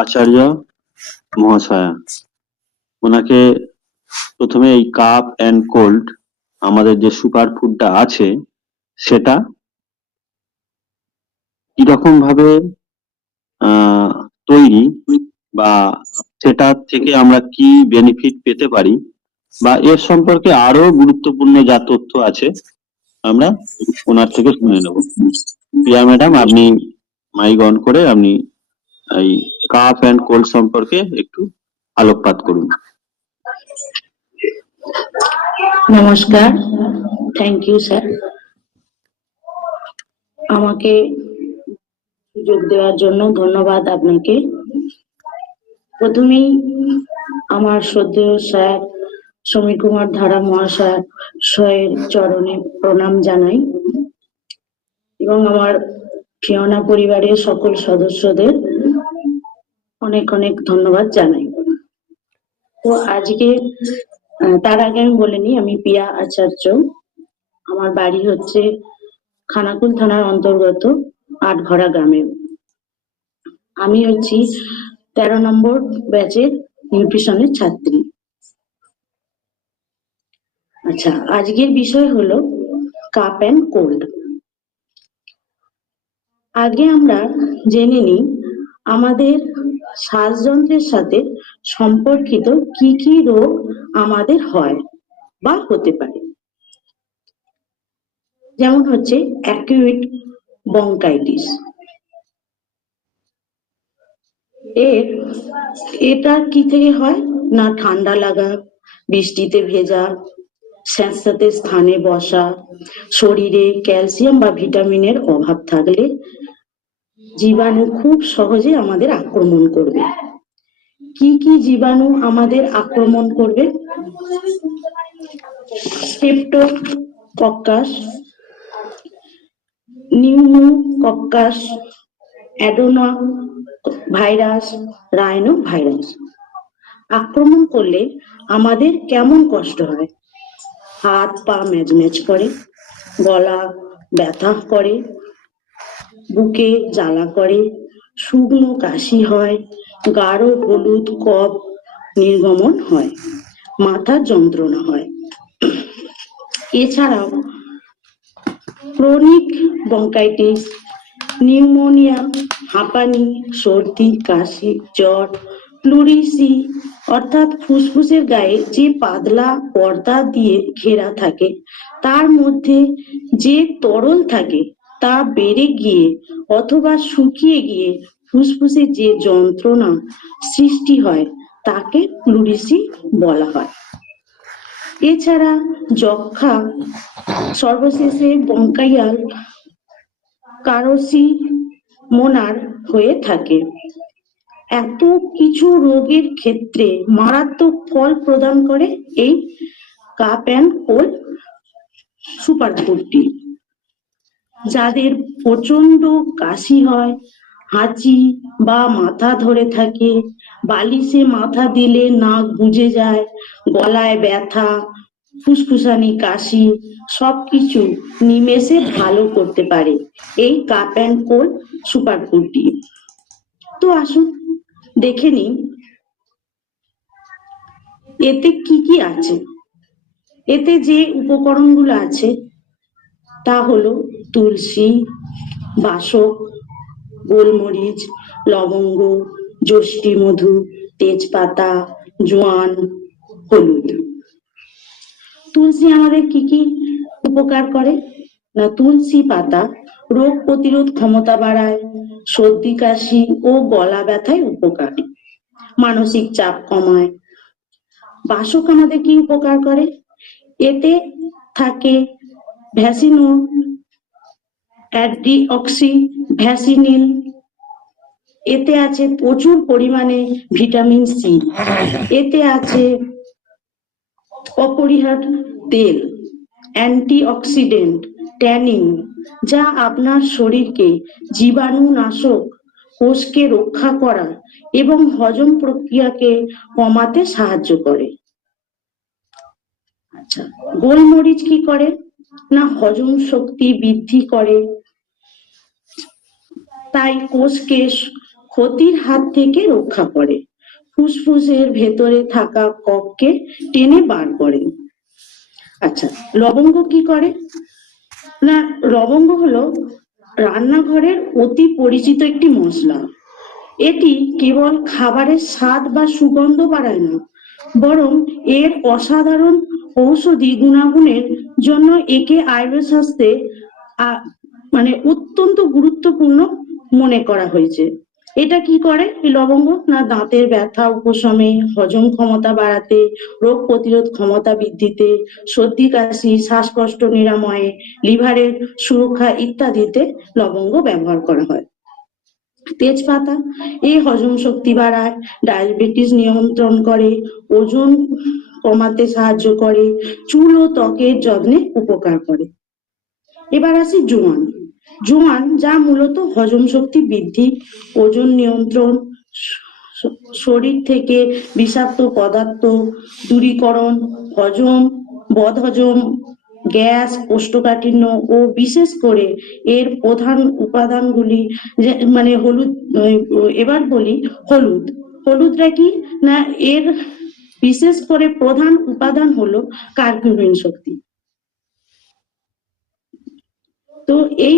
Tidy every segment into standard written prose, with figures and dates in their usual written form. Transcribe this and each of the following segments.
আচার্য মহাশয়া, ওনাকে প্রথমে এই কাপ অ্যান্ড কোল্ড আমাদের যে সুপার ফুডটা আছে সেটা কিরকম ভাবে তৈরি বা সেটা থেকে আমরা কি বেনিফিট পেতে পারি বা এর সম্পর্কে আরো গুরুত্বপূর্ণ যা তথ্য আছে আমরা ওনার থেকে শুনে নেব। প্রিয়া ম্যাডাম, আপনি মাইক অন করে আপনি এই কাপ অ্যান্ড কোল্ড সম্পর্কে একটু আলোকপাত করুন। নমস্কার, থ্যাংক ইউ স্যার, আমাকে সুযোগ দেওয়ার জন্য ধন্যবাদ আপনাকে। প্রথমেই আমার শ্রদ্ধেয় স্যার সমীর কুমার ধারা মহাশয়ের চরণে প্রণাম জানাই এবং আমার ফিওনা পরিবারের সকল সদস্যদের অনেক অনেক ধন্যবাদ জানাই। তো আজকে তার আগে আমি বলে নিই, আমি পিয়া আচার্য, আমার বাড়ি হচ্ছে খানাকুল থানার অন্তর্গত আটঘরা গ্রামে। আমি হচ্ছি 13 নম্বর ব্যাচের নিউট্রিশনের ছাত্রী। আচ্ছা, আজকের বিষয় হলো কাপ অ্যান্ড কোল্ড। আগে আমরা জেনে নিই আমাদের শ্বাসযন্ত্রের সাথে সম্পর্কিত কি কি রোগ আমাদের হয় বা হতে পারে। যেমন হচ্ছে অ্যাকিউট ব্রঙ্কাইটিস। এটা কি থেকে হয় না, ঠান্ডা লাগা, বৃষ্টিতে ভেজা, স্যাঁতস্যাঁতে স্থানে বসা, শরীরে ক্যালসিয়াম বা ভিটামিনের অভাব থাকলে জীবাণু খুব সহজে আমাদের আক্রমণ করবে। কি কি জীবাণু আমাদের আক্রমণ করবে? Streptococcus, pneumococcus, adeno virus, rhino virus. আক্রমণ করলে আমাদের কেমন কষ্ট হয়? হাত পা ম্যাজম্যাজ করে, গলা ব্যথা করে, বুকে জ্বালা করে, শুকনো কাশি হয়, গাঢ় হলুদ কফ নির্গমন হয়, মাথার যন্ত্রণা হয়। এছাড়াও ক্রনিক ব্রঙ্কাইটিস, নিউমোনিয়া, হাঁপানি, সর্দি, কাশি, জ্বর, প্লুরিসি অর্থাৎ ফুসফুসের গায়ে যে পাতলা পর্দা দিয়ে ঘেরা থাকে তার মধ্যে যে তরল থাকে তা বেড়ে গিয়ে অথবা শুকিয়ে গিয়ে ফুসফুসে যে যন্ত্রণা সৃষ্টি হয় তাকে প্লুরিসি বলা হয়। এছাড়া যক্ষা, সর্বশেষে ব্রঙ্কাইয়াল কারসিনোমার হয়ে থাকে। এত কিছু রোগের ক্ষেত্রে মারাত্মক ফল প্রদান করে এই কাপ অ্যান্ড কোল্ড সুপার ফুডটি। যাদের প্রচন্ড কাশি হয়, হাঁচি বা মাথা ধরে থাকে, বালিশে মাথা দিলে নাক বুজে যায়, গলায় ব্যথা, ফুসফুসানি কাশি, সবকিছু নিমেষে ভালো করতে পারে এই কাপ অ্যান্ড কোল্ড সুপার ফুডটি। তো আসুন দেখে নিন এতে কি কি আছে। এতে যে উপকরণগুলো আছে তা হলো তুলসী, বাসক, গোলমরিচ, লবঙ্গ, যষ্টি মধু, তেজপাতা, জোয়ান, হলুদ। তুলসী আমাদের কি কি উপকার করে না, তুলসী পাতা রোগ প্রতিরোধ ক্ষমতা বাড়ায়, সর্দি কাশি ও গলা ব্যথায় উপকারী, মানসিক চাপ কমায়। বাসক আমাদের কি উপকার করে? এতে থাকে ভ্যাসিনো অ্যান্টিঅক্সি ভ্যাসিনিন, এতে আছে প্রচুর পরিমাণে ভিটামিন সি, এতে আছে অপরিহার্য তেল, অ্যান্টিঅক্সিডেন্ট, ট্যানিন, যা আপনার শরীরকে জীবাণুনাশক কোষকে রক্ষা করা এবং হজম প্রক্রিয়াকে কমাতে সাহায্য করে। আচ্ছা, গোলমরিচ কি করে না, হজম শক্তি বৃদ্ধি করে, তাই কোষকে ক্ষতির হাত থেকে রক্ষা করে, ফুসফুসের ভেতরে থাকা কফকে টেনে বার করে। আচ্ছা, লবঙ্গ কি করে না, লবঙ্গ হলো রান্নাঘরের অতি পরিচিত একটি মশলা। এটি কেবল খাবারের স্বাদ বা সুগন্ধ বাড়ায় না, বরং এর অসাধারণ ঔষধি গুণাগুণের জন্য একে আয়ুর্বেদ শাস্ত্রে মানে অত্যন্ত গুরুত্বপূর্ণ মনে করা হয়েছে। এটা কি করে এই লবঙ্গ না, দাঁতের ব্যথা উপশমে, হজম ক্ষমতা বাড়াতে, রোগ প্রতিরোধ ক্ষমতা বৃদ্ধিতে, সর্দি কাশি শ্বাসকষ্ট নিরাময়ে, লিভারের সুরক্ষা ইত্যাদিতে লবঙ্গ ব্যবহার করা হয়। তেজপাতা এই হজম শক্তি বাড়ায়, ডায়াবেটিস নিয়ন্ত্রণ করে, ওজন কমাতে সাহায্য করে, চুল ও ত্বকের যত্নে উপকার করে। এবার আসি জোয়ান। জোয়ান যা মূলত হজম শক্তি বৃদ্ধি, ওজন নিয়ন্ত্রণ, শরীর থেকে বিষাক্ত পদার্থ দূরীকরণ, হজম, বদহজম, গ্যাস, কোষ্ঠকাঠিন্য ও বিশেষ করে এর প্রধান উপাদানগুলি মানে হলুদ। এবার বলি হলুদ। হলুদটা কি না, এর বিশেষ করে প্রধান উপাদান হলো কার্কিউমিন শক্তি। তো এই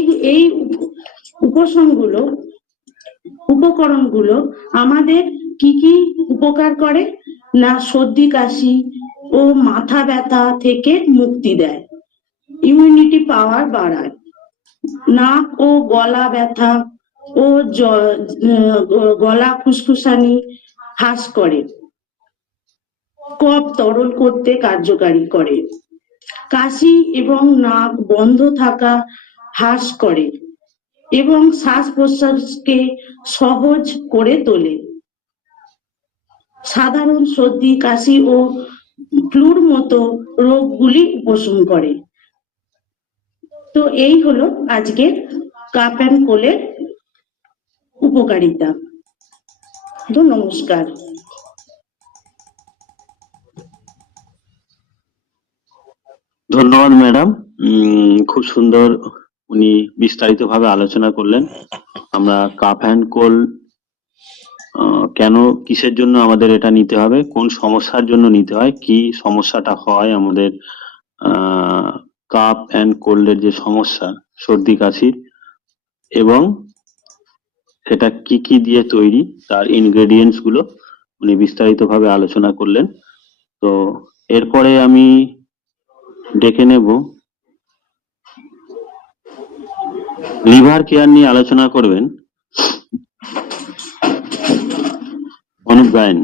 উপকরণগুলো আমাদের কি কি উপকার করে না, সর্দি কাশি ও মাথা ব্যথা থেকে মুক্তি দেয়, ইমিউনিটি পাওয়ার বাড়ায়, নাক ও গলা ব্যথা ও গলা খুসখুসানি হ্রাস করে, কফ তরল করতে কার্যকারী করে, কাশি এবং নাক বন্ধ থাকা হ্রাস করে এবং শ্বাস প্রশ্বাসকে সহজ করে তোলে, সাধারণ সর্দি কাশি ও ফ্লুর মতো রোগগুলি উপশম করে। তো এই হলো আজকের কাপ অ্যান্ড কোল্ডের উপকারিতা। তো নমস্কার। ধন্যবাদ ম্যাডাম। খুব সুন্দর উনি বিস্তারিত ভাবে আলোচনা করলেন। আমরা কাফ অ্যান্ড কোল্ড কেন, কিসের জন্য আমাদের এটা নিতে হবে, কোন সমস্যার জন্য নিতে হয়, কি সমস্যাটা হয় আমাদের কাফ অ্যান্ড কোল্ডের যে সমস্যা সর্দি কাশির, এবং সেটা কি কি দিয়ে তৈরি, তার ইনগ্রেডিয়েন্টস গুলো উনি বিস্তারিত ভাবে আলোচনা করলেন। তো এরপরে আমি ডেকে নেব লিভার কেয়ার নিয়ে আলোচনা করবেন অনুপ গায়েন।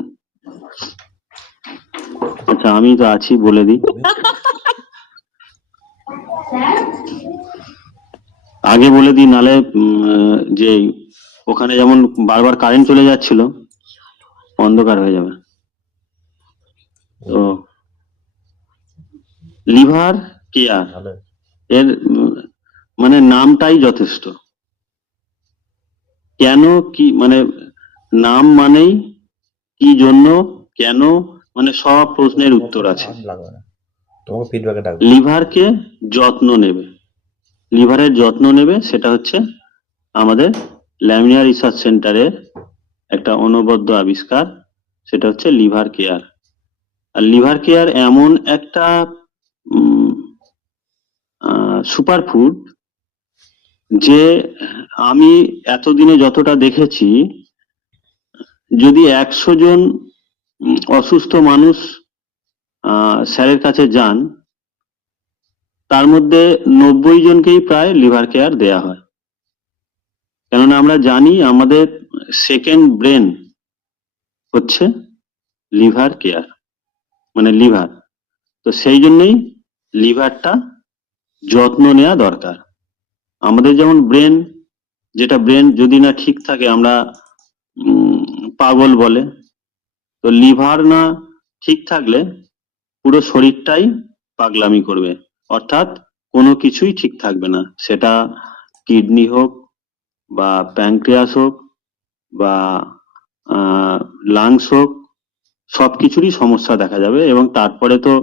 আচ্ছা, আমি তো আছি, বলে দিই। আগে বলে দিই, নালে যে ওখানে যেমন বারবার কারেন্ট চলে যাচ্ছিল, অন্ধকার হয়ে যাবে। তো লিভার কেয়ার এর মানে নামটাই যথেষ্ট। কেন, কি মানে নাম মানেই কি জন্য, কেন, মানে সব প্রশ্নের উত্তর আছে। লিভারকে যত্ন নেবে, লিভারের যত্ন নেবে, সেটা হচ্ছে আমাদের ল্যামিনার রিসার্চ সেন্টারের একটা অনবদ্য আবিষ্কার, সেটা হচ্ছে লিভার কেয়ার। আর লিভার কেয়ার এমন একটা সুপারফুড যে আমি এতদিনে যতটা দেখেছি, যদি 100 জন অসুস্থ মানুষ স্যারের কাছে যান, তার মধ্যে 90 জনকেই প্রায় লিভার কেয়ার দেয়া হয়। কেননা আমরা জানি আমাদের সেকেন্ড ব্রেন হচ্ছে লিভার কেয়ার, মানে লিভার। তো সেই জন্যই লিভারটা যত্ন নেওয়া দরকার। আমাদের যেমন ব্রেন, যেটা ব্রেন যদি না ঠিক থাকে আমরা পাগল বলে, তো লিভার না ঠিক থাকলে পুরো শরীরটাই পাগলামি করবে, অর্থাৎ কোনো কিছুই ঠিক থাকবে না। সেটা কিডনি হোক বা প্যানক্রিয়াস হোক বা লাংস হোক, সবকিছুরই সমস্যা দেখা যাবে। এবং তারপরে তো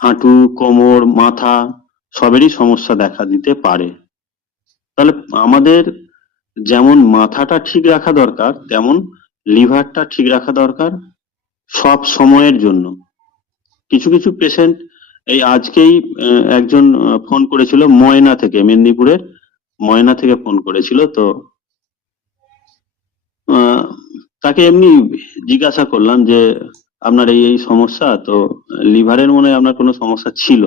হাঁটু, কোমর, মাথা সবেরই সমস্যা দেখা দিতে পারে। তাহলে আমাদের যেমন মাথাটা ঠিক রাখা দরকার, তেমন লিভারটা ঠিক রাখা দরকার সব সময়ের জন্য। কিছু কিছু পেশেন্ট, এই আজকেই একজন ফোন করেছিল ময়না থেকে, মেদিনীপুরের ময়না থেকে ফোন করেছিল। তো আহ, তাকে এমনি জিজ্ঞাসা করলাম যে আপনার এই এই সমস্যা, তো লিভারের মনে হয় আপনার কোনো সমস্যা ছিল।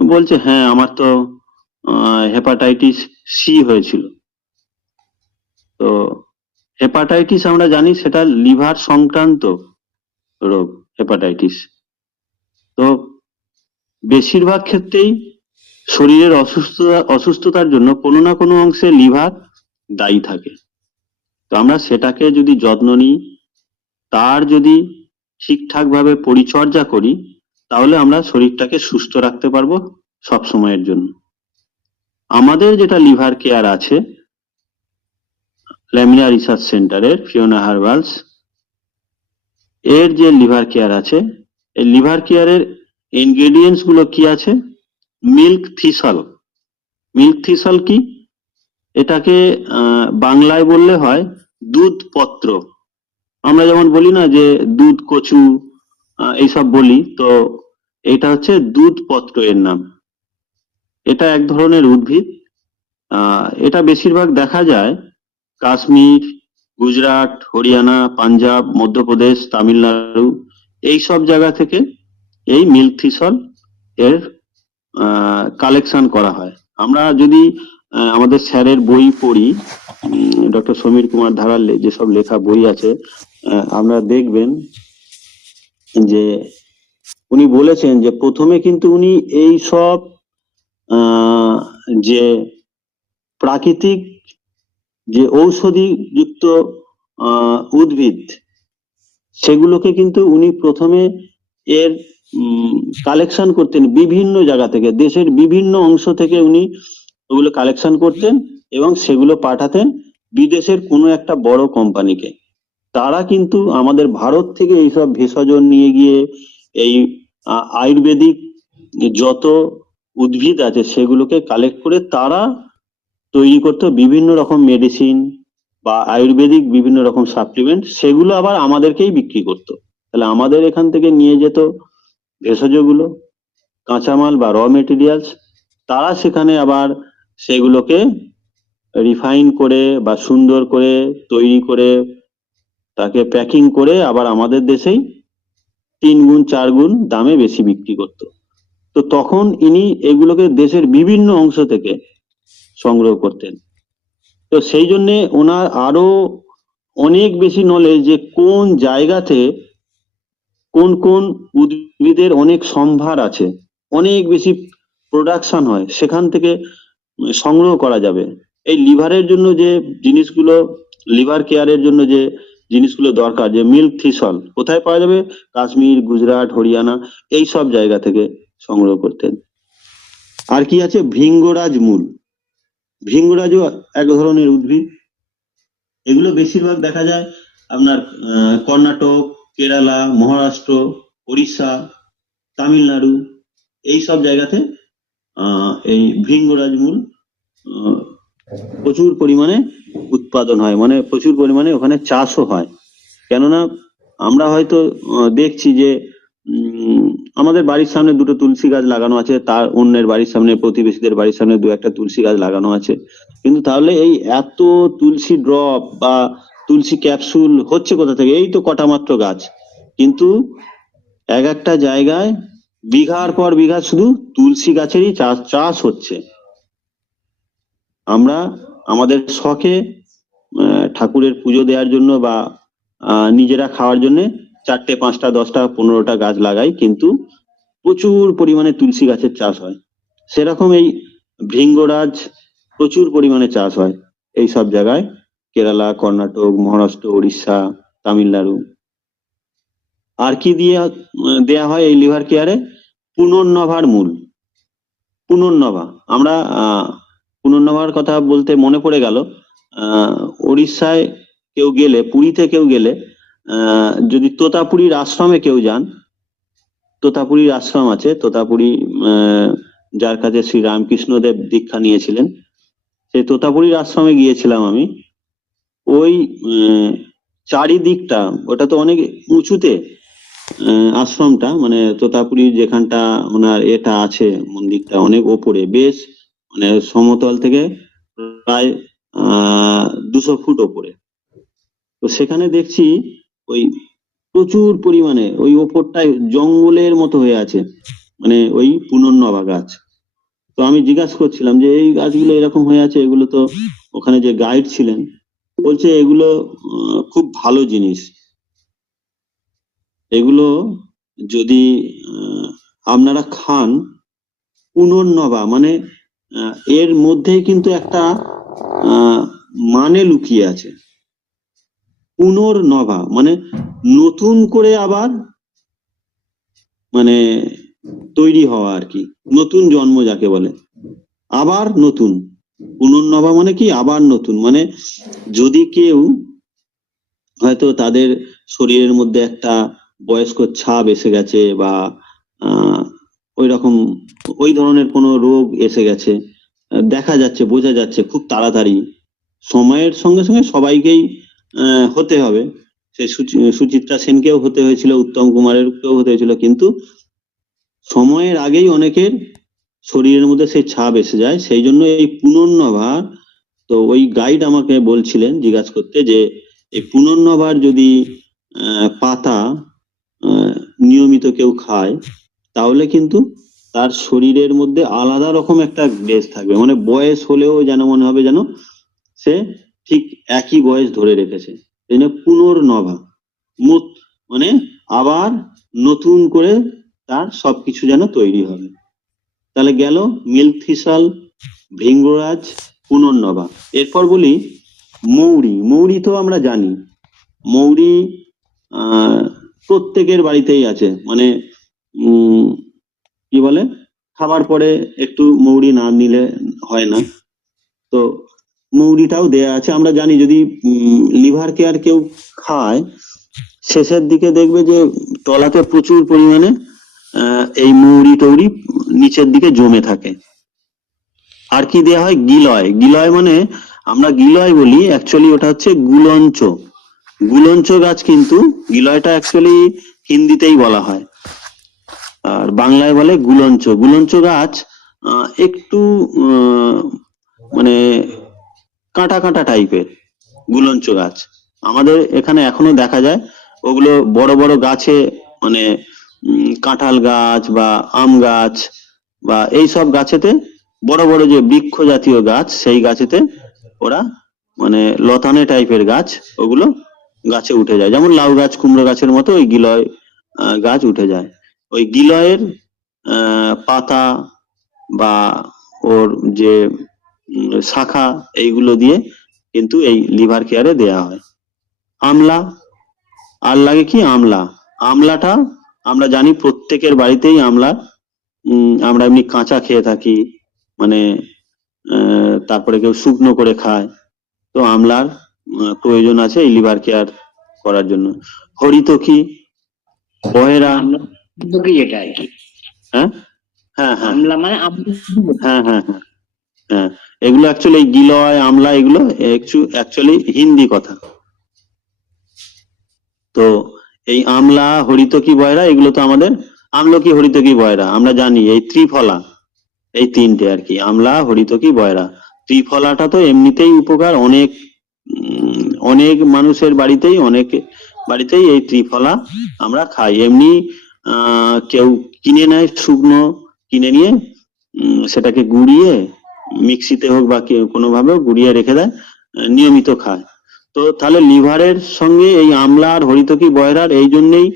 বলছে হ্যাঁ, আমার তো হেপাটাইটিস সি হয়েছিল। তো হেপাটাইটিস আমরা জানি সেটা লিভার সংক্রান্ত রোগ, হেপাটাইটিস। তো বেশিরভাগ ক্ষেত্রেই শরীরের অসুস্থতার জন্য কোনো না কোনো অংশে লিভার দায়ী থাকে। তো আমরা সেটাকে যদি যত্ন নিই, তার যদি ঠিকঠাক ভাবে পরিচর্যা করি, তাহলে আমরা শরীরটাকে সুস্থ রাখতে পারবো সব সময়ের জন্য। আমাদের যেটা লিভার কেয়ার আছে ল্যামিনা রিসার্চ সেন্টারের ফিওনা হার্বালস, এর যে লিভার কেয়ার আছে, এই লিভার কেয়ারের ইনগ্রেডিয়েন্টস গুলো কি আছে? Milk thistle. মিল্ক থিসল কি? এটাকে বাংলায় বললে হয় দুধ পত্র। আমরা যেমন বলি না যে দুধ কচু, এইসব বলি, তো এটা হচ্ছে দুধ পত্র এর নাম। এটা এক ধরনের উদ্ভিদ। এটা বেশিরভাগ দেখা যায় কাশ্মীর, গুজরাট, হরিয়ানা, পাঞ্জাব, মধ্যপ্রদেশ, তামিলনাড়ু, এই সব জায়গা থেকে এই মিল্ক থিসল এর কালেকশন করা হয়। আমরা যদি আমাদের স্যারের বই পড়ি, ডক্টর সমীর কুমার ধারার যেসব লেখা বই আছে, আপনারা দেখবেন যে উনি বলেছেন যে প্রথমে কিন্তু উনি এই সব যে প্রাকৃতিক যে ঔষধি যুক্ত উদ্ভিদ, সেগুলোকে কিন্তু উনি প্রথমে এর কালেকশন করতেন বিভিন্ন জায়গা থেকে, দেশের বিভিন্ন অংশ থেকে উনি ওগুলো কালেকশন করতেন এবং সেগুলো পাঠাতেন বিদেশের কোনো একটা বড় কোম্পানিকে। তারা কিন্তু আমাদের ভারত থেকে এইসব ভেষজ নিয়ে গিয়ে এই আয়ুর্বেদিক যত উদ্ভিদ আছে সেগুলোকে কালেক্ট করে তারা তৈরি করতো বিভিন্ন রকম মেডিসিন বা আয়ুর্বেদিক বিভিন্ন রকম সাপ্লিমেন্ট, সেগুলো আবার আমাদেরকেই বিক্রি করতো। তাহলে আমাদের এখান থেকে নিয়ে যেত ভেষজগুলো, কাঁচামাল বা র মেটেরিয়ালস, তারা সেখানে আবার সেগুলোকে রিফাইন করে বা সুন্দর করে তৈরি করে তাকে প্যাকিং করে আবার আমাদের দেশেই 3 গুণ 4 গুণ দামে বেশি বিক্রি করতো। তো তখন ইনি এগুলোকে দেশের বিভিন্ন অংশ থেকে সংগ্রহ করতেন। তো সেই জন্যে ওনার আরো অনেক বেশি নলেজ যে কোন জায়গাতে কোন কোন উদ্ভিদের অনেক সম্ভার আছে, অনেক বেশি প্রোডাকশন হয়, সেখান থেকে সংগ্রহ করা যাবে। এই লিভারের জন্য যে জিনিসগুলো, লিভার কেয়ারের জন্য যে জিনিসগুলো দরকার, যে মিল্ক থিসল কোথায় পাওয়া যাবে? কাশ্মীর, গুজরাট, হরিয়ানা, এই সব জায়গা থেকে সংগ্রহ করতেন। আর কি আছে? ভৃঙ্গরাজ মূল। ভৃঙ্গরাজও এক ধরনের উদ্ভিদ। এগুলো বেশিরভাগ দেখা যায় আপনার কর্ণাটক, কেরালা, মহারাষ্ট্র, উড়িষ্যা, তামিলনাড়ু, এই সব জায়গাতে এই ভৃঙ্গরাজ মূল প্রচুর পরিমাণে উৎপাদন হয়, মানে প্রচুর পরিমাণে ওখানে চাষও হয়। কেননা আমরা হয়তো দেখছি যে আমাদের বাড়ির সামনে 2টো তুলসী গাছ লাগানো আছে, তার অন্যের বাড়ির সামনে, প্রতিবেশীদের বাড়ির সামনে 2-1টা তুলসী গাছ লাগানো আছে, কিন্তু তাহলে এই এত তুলসী ড্রপ বা তুলসী ক্যাপসুল হচ্ছে কোথা থেকে? এই তো কটা মাত্র গাছ, কিন্তু এক একটা জায়গায় বিঘার পর বিঘা শুধু তুলসী গাছেরই চাষ হচ্ছে। আমরা আমাদের শখে ঠাকুরের পুজো দেওয়ার জন্য বা নিজেরা খাওয়ার জন্য 4টে 5টা 10টা 15টা গাছ লাগাই, কিন্তু প্রচুর পরিমাণে তুলসী গাছের চাষ হয়। সেরকম এই ভৃঙ্গরাজ প্রচুর পরিমাণে চাষ হয় এই সব জায়গায়, কেরালা, কর্ণাটক, মহারাষ্ট্র, উড়িষ্যা, তামিলনাড়ু। আর কি দিয়ে দেয়া হয় এই লিভার কেয়ারে? পুনর্নভার মূল। পুনর্নভা, আমরা পুনর্নভার কথা বলতে মনে পড়ে গেল, উড়িষ্যায় কেউ গেলে, পুরীতে কেউ গেলে, যদি তোতাপুরীর আশ্রমে কেউ যান, তোতাপুরীর আশ্রম আছে, তোতাপুরী যার কাছে শ্রী রামকৃষ্ণদেব দীক্ষা নিয়েছিলেন, সেই তোতাপুরীর আশ্রমে গিয়েছিলাম আমি। ওই চারিদিকটা, ওটা তো অনেক উঁচুতে আশ্রমটা, মানে তোতাপুরী যেখানটা ওনার এটা আছে, মন্দিরটা অনেক ওপরে, বেশ মানে সমতল থেকে প্রায় 200 ফুট ওপরে। তো সেখানে দেখছি ওই প্রচুর পরিমাণে ওই ওপরটায় জঙ্গলের মতো হয়ে আছে, মানে ওই পুনর্নভা গাছ। তো আমি জিজ্ঞাসা করছিলাম যে এই গাছগুলো এরকম হয়ে আছে, এগুলো তো, ওখানে যে গাইড ছিলেন বলছে এগুলো খুব ভালো জিনিস, এগুলো যদি আপনারা খান, পুনর্নবা মানে এর মধ্যেই কিন্তু একটা মানে লুকিয়ে আছে। পুনর্নবা মানে নতুন করে আবার মানে তৈরি হওয়া আর কি, নতুন জন্ম যাকে বলে, আবার নতুন। পুনর্নবা মানে কি, আবার নতুন, মানে যদি কেউ হয়তো তাদের শরীরের মধ্যে একটা বয়স্ক ছাপ এসে গেছে, বা ওই রকম ওই ধরনের কোনো রোগ এসে গেছে, দেখা যাচ্ছে, বোঝা যাচ্ছে খুব তাড়াতাড়ি, সময়ের সঙ্গে সঙ্গে সবাইকেই হতে হবে। সে সুচিত্রা সেনকেও হতে হয়েছিল, উত্তম কুমারেরকেও হতে হয়েছিল, কিন্তু সময়ের আগেই অনেকের শরীরের মধ্যে সেই ছাপ এসে যায়। সেই জন্য এই পুনর্নভার, তো ওই গাইড আমাকে বলছিলেন জিজ্ঞাসা করতে যে এই পুনর্নভার যদি পাতা নিয়মিত কেউ খায়, তাহলে কিন্তু তার শরীরের মধ্যে আলাদা রকম একটা গ্লেজ থাকবে, মানে বয়স হলেও যেন মনে হবে যেন সে ঠিক একই বয়স ধরে রেখেছে। এই জন্য পুনর্নভা মানে আবার নতুন করে তার সবকিছু যেন তৈরি হবে। তাহলে গেল মিল্ক থিসাল, ভৃঙ্গরাজ, পুনর্নভা। এরপর বলি মৌরি। মৌরি তো আমরা জানি, মৌরি প্রত্যেকের বাড়িতেই আছে, মানে কি বলে, খাবার পরে একটু মৌরি না নিলে হয় না, তো মৌরিটাও দেয়া আছে। আমরা জানি যদি লিভার কেয়ার কেউ খায়, শেষের দিকে দেখবে যে তলাতে প্রচুর পরিমাণে এই মৌরি টৌরি নিচের দিকে জমে থাকে। আর কি দেয়া হয়, গিলয়। গিলয় মানে আমরা গিলয় বলি, অ্যাকচুয়ালি ওটা হচ্ছে গুলঞ্চ। গুলঞ্চ গাছ, কিন্তু গিলয়টা অ্যাকচুয়ালি হিন্দিতেই বলা হয়, আর বাংলায় বলে গুলঞ্চ। গুলঞ্চ গাছ একটু মানে কাঁটা কাঁটা টাইপের গুলঞ্চ গাছ আমাদের এখানে এখনো দেখা যায়। ওগুলো বড় বড় গাছে, মানে কাঁঠাল গাছ বা আম গাছ বা এইসব গাছেতে, বড় বড় যে বৃক্ষ জাতীয় গাছ, সেই গাছেতে ওরা মানে লতানে টাইপের গাছ, ওগুলো গাছে উঠে যায়, যেমন লাউ গাছ, কুমড়ো গাছের মতো ওই গিলয় গাছ উঠে যায়। ওই গিলয়ের পাতা বা ওর যে শাখা, এইগুলো দিয়ে কিন্তু এই লিভার কেয়ারে দেয়া হয়। আমলা, আর লাগে কি আমলা। আমলাটা আমরা জানি প্রত্যেকের বাড়িতেই আমলা, আমরা এমনি কাঁচা খেয়ে থাকি, মানে তারপরে কেউ শুকনো করে খায়। তো আমলার প্রয়োজন আছে এই লিভার কেয়ার করার জন্য। হরিতকি, বহেরা, এটা আর কি। হ্যাঁ হ্যাঁ হ্যাঁ, আমলা মানে হ্যাঁ হ্যাঁ হ্যাঁ হ্যাঁ, এগুলো অ্যাকচুয়ালি গিলয়, আমলা, এগুলো অ্যাকচুয়ালি হিন্দি কথা। তো এই আমলা, হরিতকি, বয়রা, এগুলো তো আমাদের আমলকি, হরিতকি, বয়রা আমরা জানি, এই ত্রিফলা, এই তিনটে আর কি, আমলা, হরিতকি, বয়রা। ত্রিফলাটা তো এমনিতেই উপকার, অনেক অনেক মানুষের বাড়িতেই, অনেক বাড়িতেই এই ত্রিফলা আমরা খাই। এমনি কেউ কিনে নেয় শুকনো, কিনে নিয়ে সেটাকে গুঁড়িয়ে মিক্সিতে হোক বা কোনোভাবে গুঁড়িয়ে রেখে দেয়, নিয়মিত খায়। তো তাহলে লিভারের সঙ্গে এই আমলা আর হরিতকি, বয়রার এই জন্যই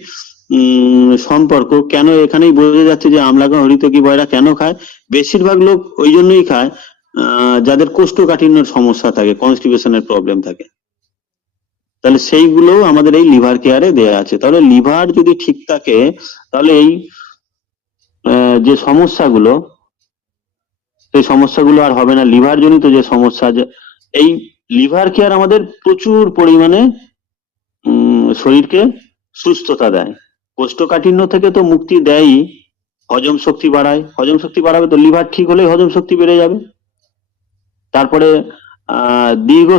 সম্পর্ক। কেন, এখানেই বোঝা যাচ্ছে যে আমলা, হরিতকি, বয়রা কেন খায়। বেশিরভাগ লোক ওই জন্যই খায় যাদের কোষ্ঠকাঠিন্যের সমস্যা থাকে, কনস্টিপেশনের প্রবলেম থাকে, তাহলে সেইগুলো আমাদের এই লিভার কেয়ারে দেয়া আছে। তাহলে লিভার যদি ঠিক থাকে, তাহলে এই যে সমস্যাগুলো, সেই সমস্যাগুলো আর হবে না। লিভার জনিত যে সমস্যা, এই লিভার কেয়ার আমাদের প্রচুর পরিমাণে শরীরকে সুস্থতা দেয়। কোষ্ঠকাঠিন্য থেকে তো মুক্তি দেয়ই, হজম শক্তি বাড়ায়। হজম শক্তি বাড়াবে তো লিভার ঠিক হলেই হজম শক্তি বেড়ে যাবে। তারপরে দীর্ঘ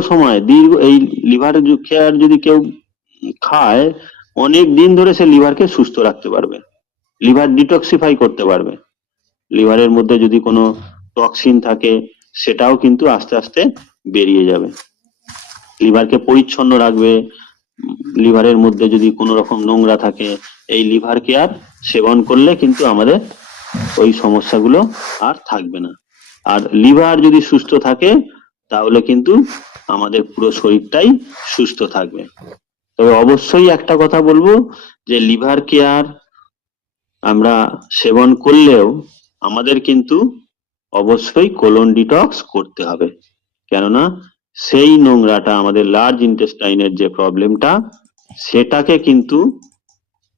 এই লিভার কেয়ার যদি কেউ খায়, অনেক দিন ধরে সে লিভারকে সুস্থ রাখতে পারবে, লিভার ডিটক্সিফাই করতে পারবে। লিভারের মধ্যে যদি কোনো টক্সিন থাকে সেটাও কিন্তু আস্তে আস্তে বেরিয়ে যাবে। লিভারকে পরিচ্ছন্ন রাখবে। লিভারের মধ্যে যদি কোনো রকম নোংরা থাকে, এই লিভার কেয়ার সেবন করলে কিন্তু আমাদের ওই সমস্যাগুলো আর থাকবে না। আর লিভার যদি সুস্থ থাকে তাহলে কিন্তু আমাদের পুরো শরীরটাই সুস্থ থাকবে। তবে অবশ্যই একটা কথা বলবো যে লিভার কেয়ার আমরা সেবন করলেও আমাদের কিন্তু অবশ্যই কোলন ডিটক্স করতে হবে, কেননা সেই নোংরাটা আমাদের লার্জ ইন্টেস্টাইনের যে প্রবলেমটা সেটাকে কিন্তু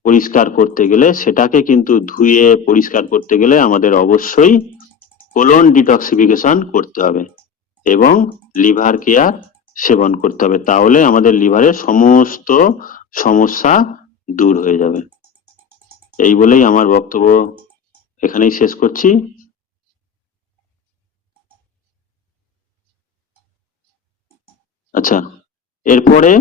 পরিষ্কার করতে গেলে, সেটাকে কিন্তু ধুয়ে পরিষ্কার করতে গেলে আমাদের অবশ্যই কোলন ডিটক্সিফিকেশন করতে হবে এবং লিভার কেয়ার সেবন করতে হবে, তাহলে আমাদের লিভারের সমস্ত সমস্যা দূর হয়ে যাবে। এই বলেই আমার বক্তব্য এখানেই শেষ করছি। আচ্ছা, এরপরে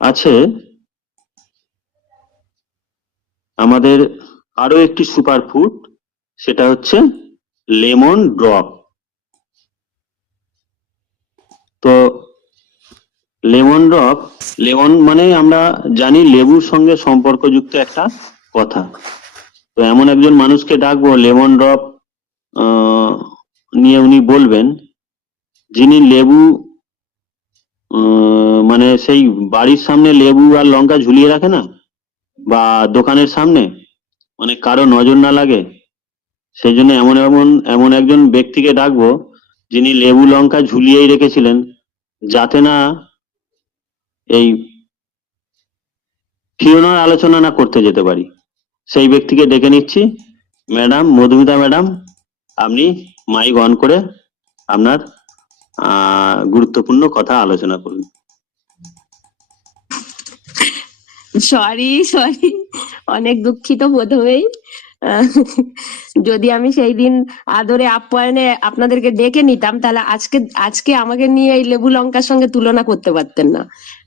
আছে আমাদের আরো একটি সুপারফুড, সেটা হচ্ছে লেমন ড্রপ। তো লেমন মানে আমরা জানি লেবুর সঙ্গে সম্পর্কযুক্ত একটা কথা। তো এমন একজন মানুষকে ডাকবো লেমন ড্রপ নিয়ে উনি বলবেন, যিনি লেবু মানে সেই বাড়ির সামনে লেবু আর লঙ্কা ঝুলিয়ে রাখে না, বা দোকানের সামনে, মানে কারো নজর না লাগে, সেই জন্য এমন একজন ব্যক্তিকে ডাকবো যিনি লেবু লঙ্কা ঝুলিয়েই রেখেছিলেন, যাতে না এই ফিওনার আলোচনা না করতে যেতে পারি। সেই ব্যক্তিকে ডেকে নিচ্ছি। ম্যাডাম, মধুমিতা ম্যাডাম, আপনি মাইক অন করে আপনার গুরুত্বপূর্ণ কথা আলোচনা করুন। সরি, অনেক দুঃখিত প্রথমেই। আহ, যদি আমি সেই দিন আদরে আপ্যায়নে আপনাদেরকে ডেকে নিতাম, তাহলে আজকে আমাকে নিয়ে এই লেবু লঙ্কার সঙ্গে তুলনা করতে পারতেন না।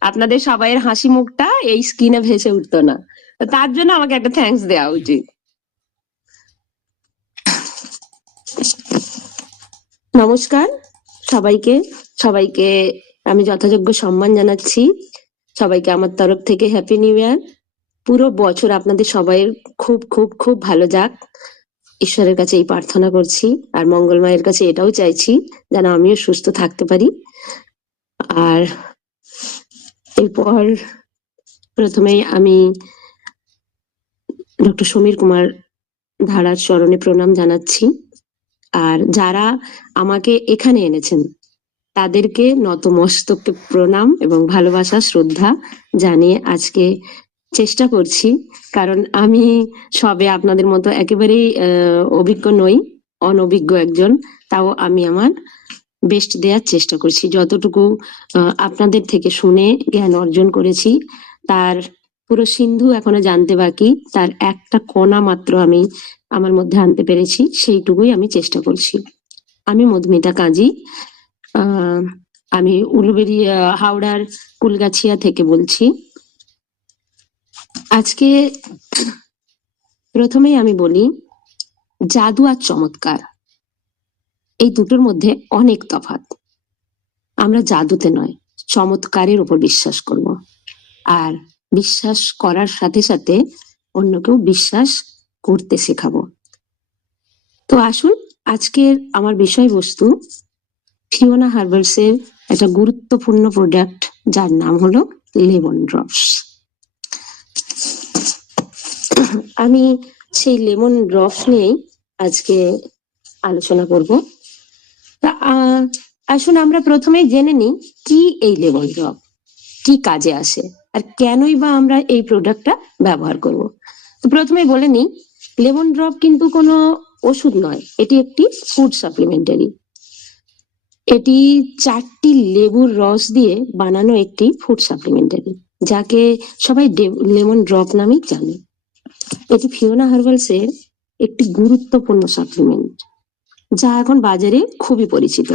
আপনাদের সবাইয়ের হাসি মুখটা এই স্ক্রিনে ভেসে উঠতো না। তো তার জন্য আমাকে একটা থ্যাঙ্কস দেওয়া উচিত। নমস্কার সবাইকে আমি যথাযোগ্য সম্মান জানাচ্ছি। সবাইকে আমার তরফ থেকে হ্যাপি নিউ ইয়ার। পুরো বছর আপনাদের সবাইয়ের খুব খুব খুব ভালো যাক, ঈশ্বরের কাছে এই প্রার্থনা করছি। আর মঙ্গল মায়ের কাছে এটাও চাইছি যেন আমিও সুস্থ থাকতে পারি। আর এরপর প্রথমেই আমি ডক্টর সমীর কুমার ধারার চরণে প্রণাম জানাচ্ছি। আর যারা আমাকে এখানে এনেছেন তাদেরকে নতমস্তকে প্রণাম এবং ভালোবাসা শ্রদ্ধা জানিয়ে আজকে চেষ্টা করছি, কারণ আমি সবে আপনাদের মতো একেবারেই অভিজ্ঞ নই, অনভিজ্ঞ একজন। তাও আমি আমার বেস্ট দেওয়ার চেষ্টা করছি। যতটুকু আপনাদের থেকে শুনে জ্ঞান অর্জন করেছি তার পুরো সিন্ধু এখনো জানতে বাকি, তার একটা কণা মাত্র আমি আমার মধ্যে আনতে পেরেছি, সেইটুকুই আমি চেষ্টা করছি। আমি মধুমিতা কাজী, আমি উলুবেড়িয়া হাওড়ার কুলগাছিয়া থেকে বলছি। আজকে প্রথমেই আমি বলি, জাদু আর চমৎকার এই দুটোর মধ্যে অনেক তফাৎ। আমরা জাদুতে নয়, চমৎকারের উপর বিশ্বাস করব, আর বিশ্বাস করার সাথে সাথে অন্যকেও বিশ্বাস করতে শেখাবো। তো আসুন, আজকের আমার বিষয়বস্তু ফিওনা হার্বালস এর একটা গুরুত্বপূর্ণ প্রোডাক্ট, যার নাম হলো লেমন ড্রপস। আমি সেই লেমন ড্রপস নিয়েই আজকে আলোচনা করব। আসুন আমরা প্রথমেই জেনে নিই কি এই লেমন ড্রপ, কি কাজে আসে, আর কেনই বা আমরা এই প্রোডাক্টটা ব্যবহার করব। তো প্রথমেই বলে নিই, লেমন ড্রপ কিন্তু কোনো ওষুধ নয়, এটি একটি ফুড সাপ্লিমেন্টারি। এটি 4টি লেবুর রস দিয়ে বানানো একটি ফুড সাপ্লিমেন্টারি, যাকে সবাই লেমন ড্রপ নামেই জানে। এটি ফিওনা হার্বালস এর একটি গুরুত্বপূর্ণ সাপ্লিমেন্ট। যা এখন বাজারে খুবই পরিচিত।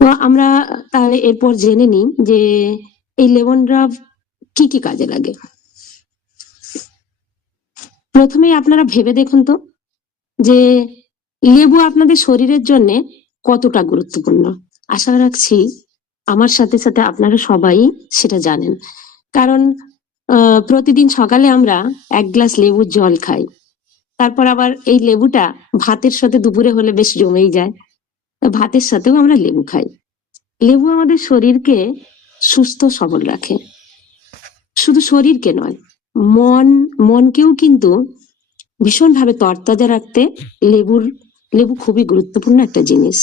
তো আমরা তাহলে এরপর জেনে নিই যে এই লেমন ড্রপ কি কি কাজে লাগে। প্রথমেই আপনারা ভেবে দেখুন তো যে লেবু আপনাদের শরীরের জন্য কতটা গুরুত্বপূর্ণ। আশা রাখছি আমার সাথে সাথে আপনারা সবাই সেটা জানেন, কারণ প্রতিদিন সকালে আমরা 1 গ্লাস লেবুর জল খাই, তারপর আবার এই লেবুটা ভাতের সাথে দুপুরে হলে বেশ জমেই যায়, তা ভাতের সাথেও আমরা লেবু খাই। লেবু আমাদের শরীরকে সুস্থ সবল রাখে, শুধু শরীরকে নয়, মনকেও কিন্তু ভীষণভাবে তরতাজা রাখতে লেবু খুবই গুরুত্বপূর্ণ একটা জিনিস।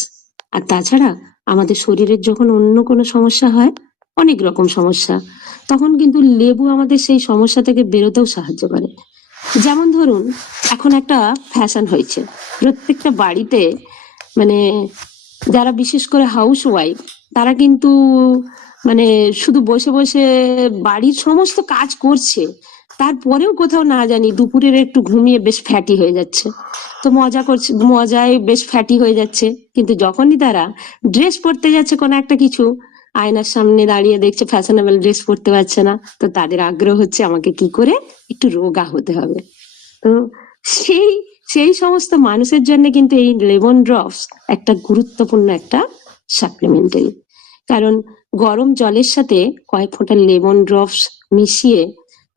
আর তাছাড়া আমাদের শরীরের যখন অন্য কোনো সমস্যা হয়, অনেক রকম সমস্যা, তখন কিন্তু লেবু আমাদের সেই সমস্যা থেকে বেরোতেও সাহায্য করে। যেমন ধরুন, এখন একটা ফ্যাশন হয়েছে, প্রত্যেকটা বাড়িতে মানে যারা বিশেষ করে হাউস ওয়াইফ, তারা কিন্তু মানে শুধু বসে বসে বাড়ির সমস্ত কাজ করছে, তারপরেও কোথাও না জানি দুপুরের একটু ঘুমিয়ে বেশ ফ্যাটি হয়ে যাচ্ছে। তো মজা করছে, মজায় বেশ ফ্যাটি হয়ে যাচ্ছে, কিন্তু যখনই তারা ড্রেস পরতে যাচ্ছে কোনো একটা কিছু, আয়নার সামনে দাঁড়িয়ে দেখছে ফ্যাশনেবল ড্রেস পরতে পারছে না, তো তাদের আগ্রহ হচ্ছে আমাকে কি করে একটু রোগা হতে হবে। তো সেই সেই সমস্ত মানুষের জন্য কিন্তু এই লেমন ড্রপস একটা গুরুত্বপূর্ণ একটা সাপ্লিমেন্টারি। কারণ গরম জলের সাথে কয়েক ফোঁটা লেমন ড্রপস মিশিয়ে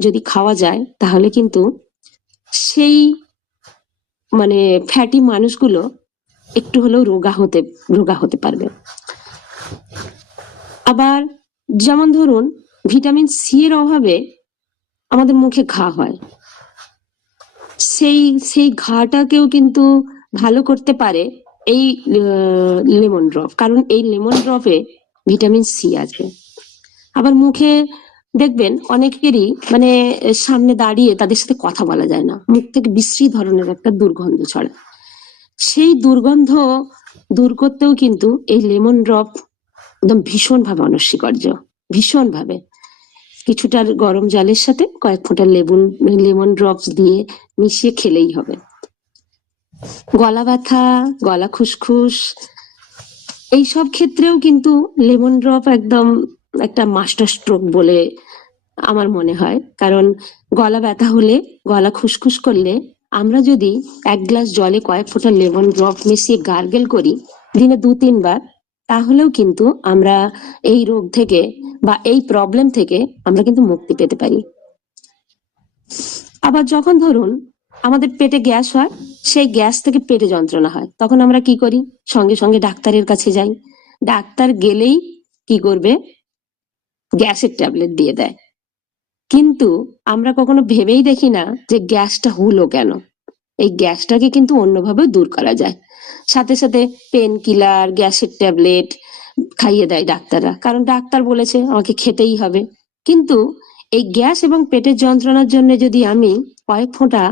যদি খাওয়া যায়, তাহলে কিন্তু সেই মানে ফ্যাটি মানুষগুলো একটু হলেও রোগা হতে পারবে। আবার যেমন ধরুন, ভিটামিন সি এর অভাবে আমাদের মুখে ঘা হয়, সেই সেই ঘাটাকেও কিন্তু ভালো করতে পারে এই লেমন ড্রপ, কারণ এই লেমন ড্রপে ভিটামিন সি আছে। আবার মুখে দেখবেন অনেকেরই মানে সামনে দাঁড়িয়ে তাদের সাথে কথা বলা যায় না, মুখ থেকে বিশ্রী ধরনের একটা দুর্গন্ধ ছড়ায়, সেই দুর্গন্ধ দূর করতেও কিন্তু এই লেমন ড্রপ একদম ভীষণভাবে অনস্বীকার্য, ভীষণভাবে। কিছুটা গরম জলের সাথে কয়েক ফোঁটা লেমন ড্রপস দিয়ে মিশিয়ে খেলেই হবে। গলা ব্যথা, গলা খুসখুস, এইসব ক্ষেত্রেও কিন্তু লেমন ড্রপ একদম একটা মাস্টার স্ট্রোক বলে আমার মনে হয়। কারণ গলা ব্যথা হলে, গলা খুসখুস করলে আমরা যদি 1 গ্লাস জলে কয়েক ফোঁটা লেমন ড্রপ মিশিয়ে গার্গেল করি দিনে 2-3 বার, তাহলেও কিন্তু আমরা এই রোগ থেকে বা এই প্রবলেম থেকে আমরা কিন্তু মুক্তি পেতে পারি। আবার যখন ধরুন আমাদের পেটে গ্যাস হয়, সেই গ্যাস থেকে পেটে যন্ত্রণা হয়, তখন আমরা কি করি? সঙ্গে সঙ্গে ডাক্তারের কাছে যাই। ডাক্তার গেলেই কি করবে? গ্যাসের ট্যাবলেট দিয়ে দেয়। কিন্তু আমরা কখনো ভেবেই দেখি না যে গ্যাসটা হলো কেন। এই গ্যাসটাকে কিন্তু অন্যভাবে দূর করা যায়। সাথে সাথে পেন কিলার, গ্যাসের ট্যাবলেট খাইয়ে দেয় ডাক্তাররা, কারণ ডাক্তার বলেছে আমাকে খেতেই হবে। কিন্তু এই গ্যাস এবং পেটের যন্ত্রণার জন্য যদি আমি কয়েক ফোঁটা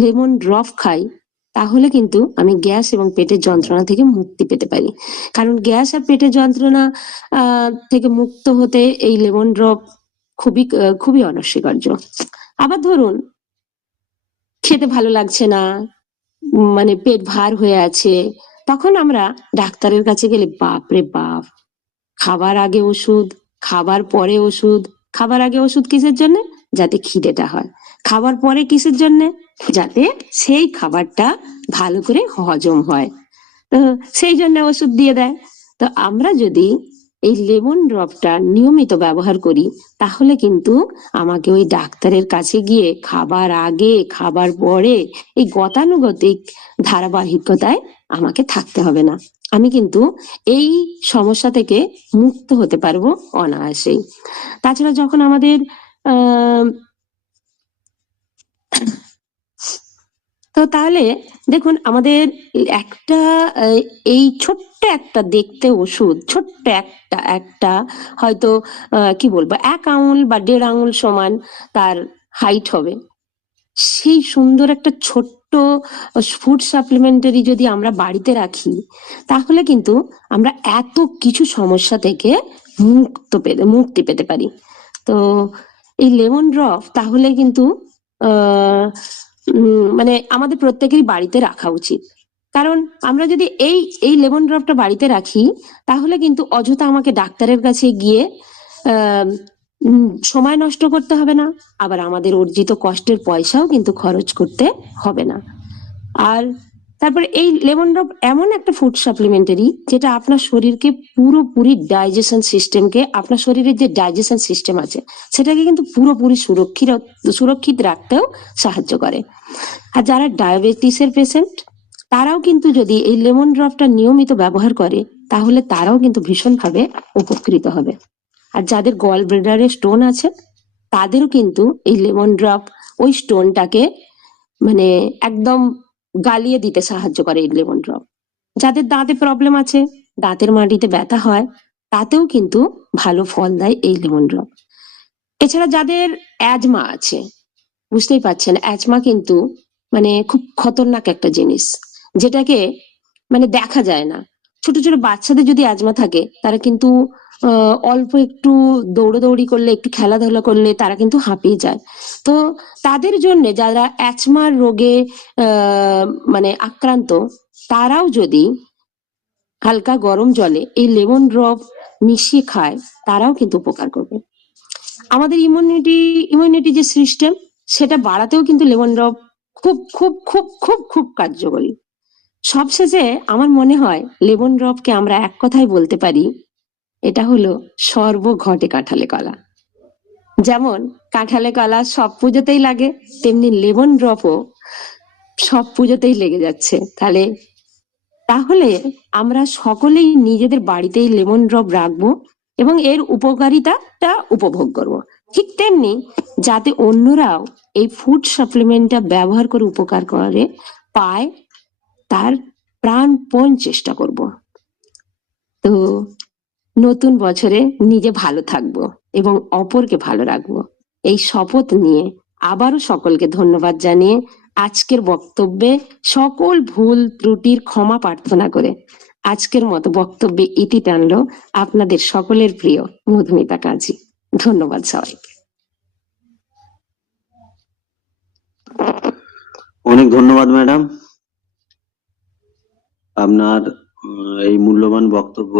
লেমন ড্রপ খাই, তাহলে কিন্তু আমি গ্যাস এবং পেটের যন্ত্রণা থেকে মুক্তি পেতে পারি। কারণ গ্যাস আর পেটের যন্ত্রণা থেকে মুক্ত হতে এই লেমন ড্রপ খুবই অনস্বীকার্য। আবার ধরুন খেতে ভালো লাগছে না, মানে পেট ভার হয়ে আছে, তখন আমরা ডাক্তারের কাছে গেলে বাপরে বাপ, খাবার আগে ওষুধ, খাবার পরে ওষুধ। খাবার আগে ওষুধ কিসের জন্য? যাতে খিদেটা হয়। খাবার পরে কিসের জন্য? যাতে সেই খাবারটা ভালো করে হজম হয়। তো সেই জন্য ওষুধ দিয়ে দেয়। তো আমরা যদি এই লেমন ড্রপটা নিয়মিত ব্যবহার করি, তাহলে কিন্তু আমাকে ওই ডাক্তারের কাছে গিয়ে খাবার আগে খাবার পরে এই গতানুগতিক ধারাবাহিকতায় আমাকে থাকতে হবে না। আমি কিন্তু এই সমস্যা থেকে মুক্ত হতে পারবো অনায়াসেই। তাছাড়া যখন আমাদের আহ তো তাহলে দেখুন, আমাদের একটা এই ছোট্ট একটা দেখতে ওষুধ, ছোট্ট একটা একটা হয়তো কি বলবো 1 আঙুল বা 1.5 আঙুল সমান তার হাইট হবে, সেই সুন্দর একটা ছোট্ট ফুড সাপ্লিমেন্টারি যদি আমরা বাড়িতে রাখি, তাহলে কিন্তু আমরা এত কিছু সমস্যা থেকে মুক্তি পেতে পারি। তো এই লেমন ড্রপ তাহলে কিন্তু মানে আমাদের প্রত্যেকেরই বাড়িতে রাখা উচিত। কারণ আমরা যদি এই এই লেমন ড্রপটা বাড়িতে রাখি, তাহলে কিন্তু অযথা আমাকে ডাক্তারের কাছে গিয়ে সময় নষ্ট করতে হবে না, আবার আমাদের অর্জিত কষ্টের পয়সাও কিন্তু খরচ করতে হবে না। আর তারপরে এই লেমন ড্রপ এমন একটা ফুড সাপ্লিমেন্টারি, যেটা আপনার শরীরকে পুরোপুরি ডাইজেশন সিস্টেমকে, আপনার শরীরের যে ডাইজেশন সিস্টেম আছে সেটাকে কিন্তু পুরোপুরি সুরক্ষিত রাখতেও সাহায্য করে। আর যারা ডায়াবেটিসের পেশেন্ট, তারাও কিন্তু যদি এই লেমন ড্রপটা নিয়মিত ব্যবহার করে, তাহলে তারাও কিন্তু ভীষণভাবে উপকৃত হবে। আর যাদের গল ব্লাডারে স্টোন আছে, তাদেরও কিন্তু এই লেমন ড্রপ ওই স্টোনটাকে মানে একদম গালিয়ে দিতে সাহায্য করে এই লেমন ড্রপ। যাদের দাঁতে প্রবলেম আছে, দাঁতের মাড়িতে ব্যথা হয়, তাতেও কিন্তু ভালো ফল দেয় এই লেমন ড্রপ। এছাড়া যাদের অ্যাজমা আছে, বুঝতেই পারছেন অ্যাজমা কিন্তু মানে খুব খতরনাক একটা জিনিস, যেটাকে মানে দেখা যায় না। ছোট ছোট বাচ্চাদের যদি অ্যাজমা থাকে, তারা কিন্তু অল্প একটু দৌড়াদৌড়ি করলে, একটু খেলাধুলা করলে তারা কিন্তু হাঁপিয়ে যায়। তো তাদের জন্য, যারা অ্যাজমার রোগে মানে আক্রান্ত, তারাও যদি হালকা গরম জলে এই লেমন ড্রপ মিশিয়ে খায়, তারাও কিন্তু উপকার করবে। আমাদের ইমিউনিটি যে সিস্টেম, সেটা বাড়াতেও কিন্তু লেমন ড্রপ খুব খুব খুব খুব খুব কার্যকরী। সবশেষে আমার মনে হয় লেমন ড্রপকে আমরা এক কথায় বলতে পারি, এটা হলো সর্বঘটে কাঁঠালে কলা। যেমন কাঁঠালে কলা সব পুজোতেই লাগে, তেমনি লেমন ড্রপও সব পুজোতেই লেগে যাচ্ছে। তাহলে আমরা সকলেই নিজেদের বাড়িতেই লেমন ড্রপ রাখবো এবং এর উপকারিতাটা উপভোগ করব। ঠিক তেমনি যাতে অন্যরাও এই ফুড সাপ্লিমেন্টটা ব্যবহার করে উপকার করে পায়, তার প্রাণপণ চেষ্টা করব। তো নতুন বছরে নিজে ভালো থাকবো এবং অপরকে ভালো রাখবো, এই শপথ নিয়ে আবারও সকলকে ধন্যবাদ জানিয়ে আজকের বক্তব্যে সকল ভুল ত্রুটির ক্ষমা প্রার্থনা করে আজকের মতো বক্তব্যে ইতি টানলো আপনাদের সকলের প্রিয় মধুমিতা কাজী। ধন্যবাদ সবাইকে। অনেক ধন্যবাদ ম্যাডাম, আপনার এই মূল্যবান বক্তব্য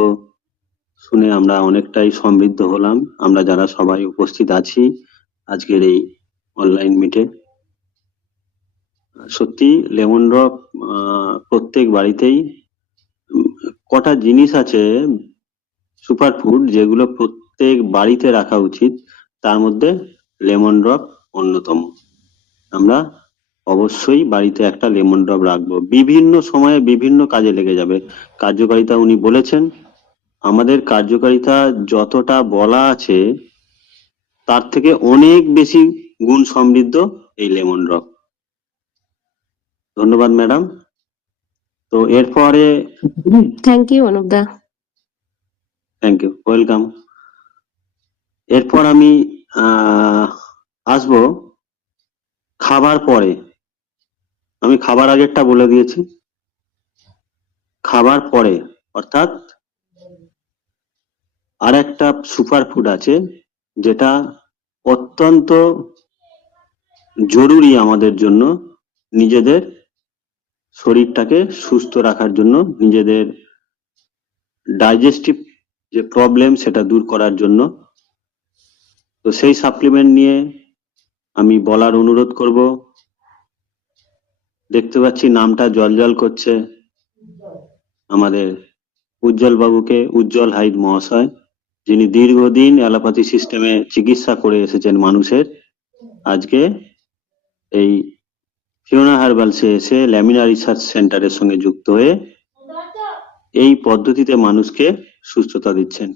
শুনে আমরা অনেকটাই সমৃদ্ধ হলাম, আমরা যারা সবাই উপস্থিত আছি আজকের এই অনলাইন মিটে। সত্যি লেমন ড্রপ প্রত্যেক বাড়িতেই কটা জিনিস আছে সুপার ফুড, যেগুলো প্রত্যেক বাড়িতে রাখা উচিত, তার মধ্যে লেমন ড্রপ অন্যতম। আমরা অবশ্যই বাড়িতে একটা লেমন ড্রপ রাখবো, বিভিন্ন সময়ে বিভিন্ন কাজে লেগে যাবে। কার্যকারিতা উনি বলেছেন, আমাদের কার্যকারিতা যতটা বলা আছে তার থেকে অনেক বেশি গুণ সমৃদ্ধ এই লেমন ড্রপ। ধন্যবাদ ম্যাডাম। তো এরপরে থ্যাংক ইউ অনুপদা। Thank you, welcome. এরপর আমি আসবো খাবার পরে। আমি খাবার আগেরটা বলে দিয়েছি, খাবার পরে অর্থাৎ আর একটা সুপার ফুড আছে যেটা অত্যন্ত জরুরি আমাদের জন্য, নিজেদের শরীরটাকে সুস্থ রাখার জন্য, নিজেদের ডাইজেস্টিভ যে প্রবলেম সেটা দূর করার জন্য। তো সেই সাপ্লিমেন্ট নিয়ে আমি বলার অনুরোধ করব। দেখতে পাচ্ছি নামটা জলজল করছে, আমাদের উজ্জ্বল বাবুকে, উজ্জ্বল হাইদ মহাশয়, যিনি দীর্ঘদিন অ্যালোপ্যাথি সিস্টেমে চিকিৎসা করে এসেছেন মানুষের। আজকে এই ফিওনা হার্বালসে এসে ল্যামিনা রিসার্চ সেন্টারের সঙ্গে যুক্ত হয়ে এই পদ্ধতিতে মানুষকে সুস্থতা দিচ্ছেন।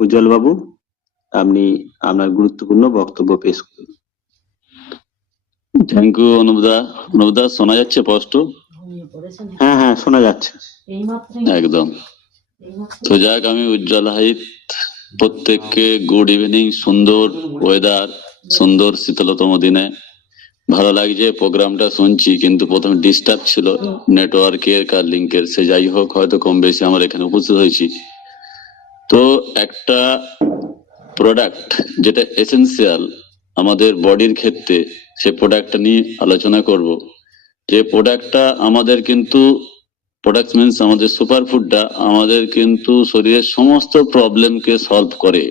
উজ্জ্বল বাবু, আপনি আপনার গুরুত্বপূর্ণ বক্তব্য পেশ করুন। Thank you অনুপদা। অনুপদা শোনা যাচ্ছে স্পষ্ট? হ্যাঁ হ্যাঁ, শোনা যাচ্ছে একদম। তো যাক, আমি উজ্জ্বল হাইত, প্রত্যেককে গুড ইভিনিং। সুন্দর ওয়েদার, সুন্দর শীতলতম দিনে ভালো লাগছে। প্রোগ্রামটা শুনছি, কিন্তু প্রথমে ডিস্টার্ব ছিল নেটওয়ার্কের কার লিঙ্কের, সে যাই হোক, হয়তো কম বেশি আমরা এখানে উপস্থিত হয়েছি। তো একটা প্রোডাক্ট যেটা এসেন্সিয়াল আমাদের বডির ক্ষেত্রে, সে প্রোডাক্টটা নিয়ে আলোচনা করব। যে প্রোডাক্টটা আমাদের কিন্তু প্রোডাক্টস মিন্স আমাদের সুপার ফুডটা আমাদের কিন্তু শরীরের সমস্ত প্রবলেমকে সলভ করে।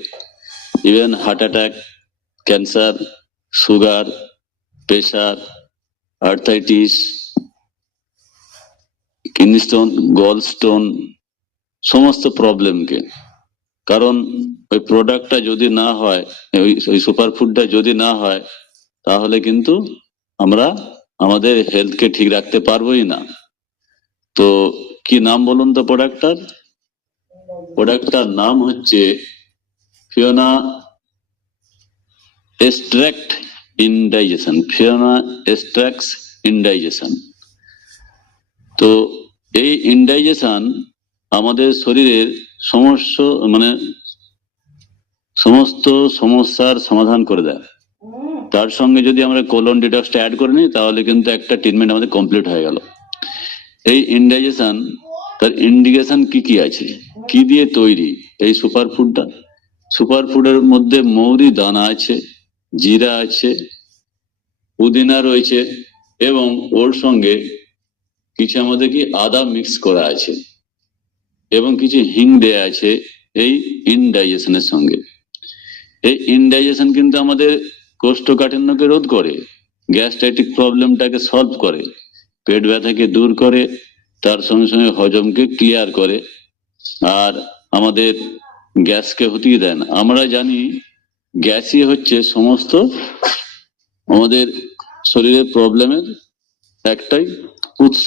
Even heart attack, cancer, sugar, pressure, arthritis, kidney stone, gall stone, সমস্ত প্রবলেমকে। কারণ ওই প্রোডাক্টটা যদি না হয়, ওই সুপার ফুডটা যদি না হয়, তাহলে কিন্তু আমরা আমাদের হেলথকে ঠিক রাখতে পারবোই না। তো কি নাম বলুন তো প্রোডাক্টটার? প্রোডাক্টটার নাম হচ্ছে Fiona extract indigestion. Fiona extracts indigestion. তো এই ইনডাইজেশন আমাদের শরীরের সমস্ত সমস্যার সমাধান করে দেয়। তার সঙ্গে যদি আমরা কোলন ডিটক্সটা অ্যাড করে নিই, তাহলে কিন্তু একটা ট্রিটমেন্ট আমাদের কমপ্লিট হয়ে গেল। এই ইনডাইজেশন, তার ইন্ডিকেশন কি কি আছে, কি দিয়ে তৈরি এই সুপার ফুডটা? সুপার ফুডের মধ্যে মৌরি দানা আছে, জিরা আছে, পুদিনা রয়েছে, এবং ওর সঙ্গে কিছু আমাদের কি আদা মিক্স করা আছে, এবং কিছু হিং দেয়া আছে এই ইনডাইজেশনের সঙ্গে। এই ইনডাইজেশন কিন্তু আমাদের কোষ্ঠকাঠিন্যকে রোধ করে, গ্যাস্ট্রাইটিক প্রবলেমটাকে সলভ করে, পেট ব্যথাকে দূর করে, তার সঙ্গে সঙ্গে হজমকে ক্লিয়ার করে, আর আমাদের গ্যাসকে হটিয়ে দেয় না। আমরা জানি গ্যাসই হচ্ছে সমস্ত আমাদের শরীরের প্রবলেমের একটাই উৎস।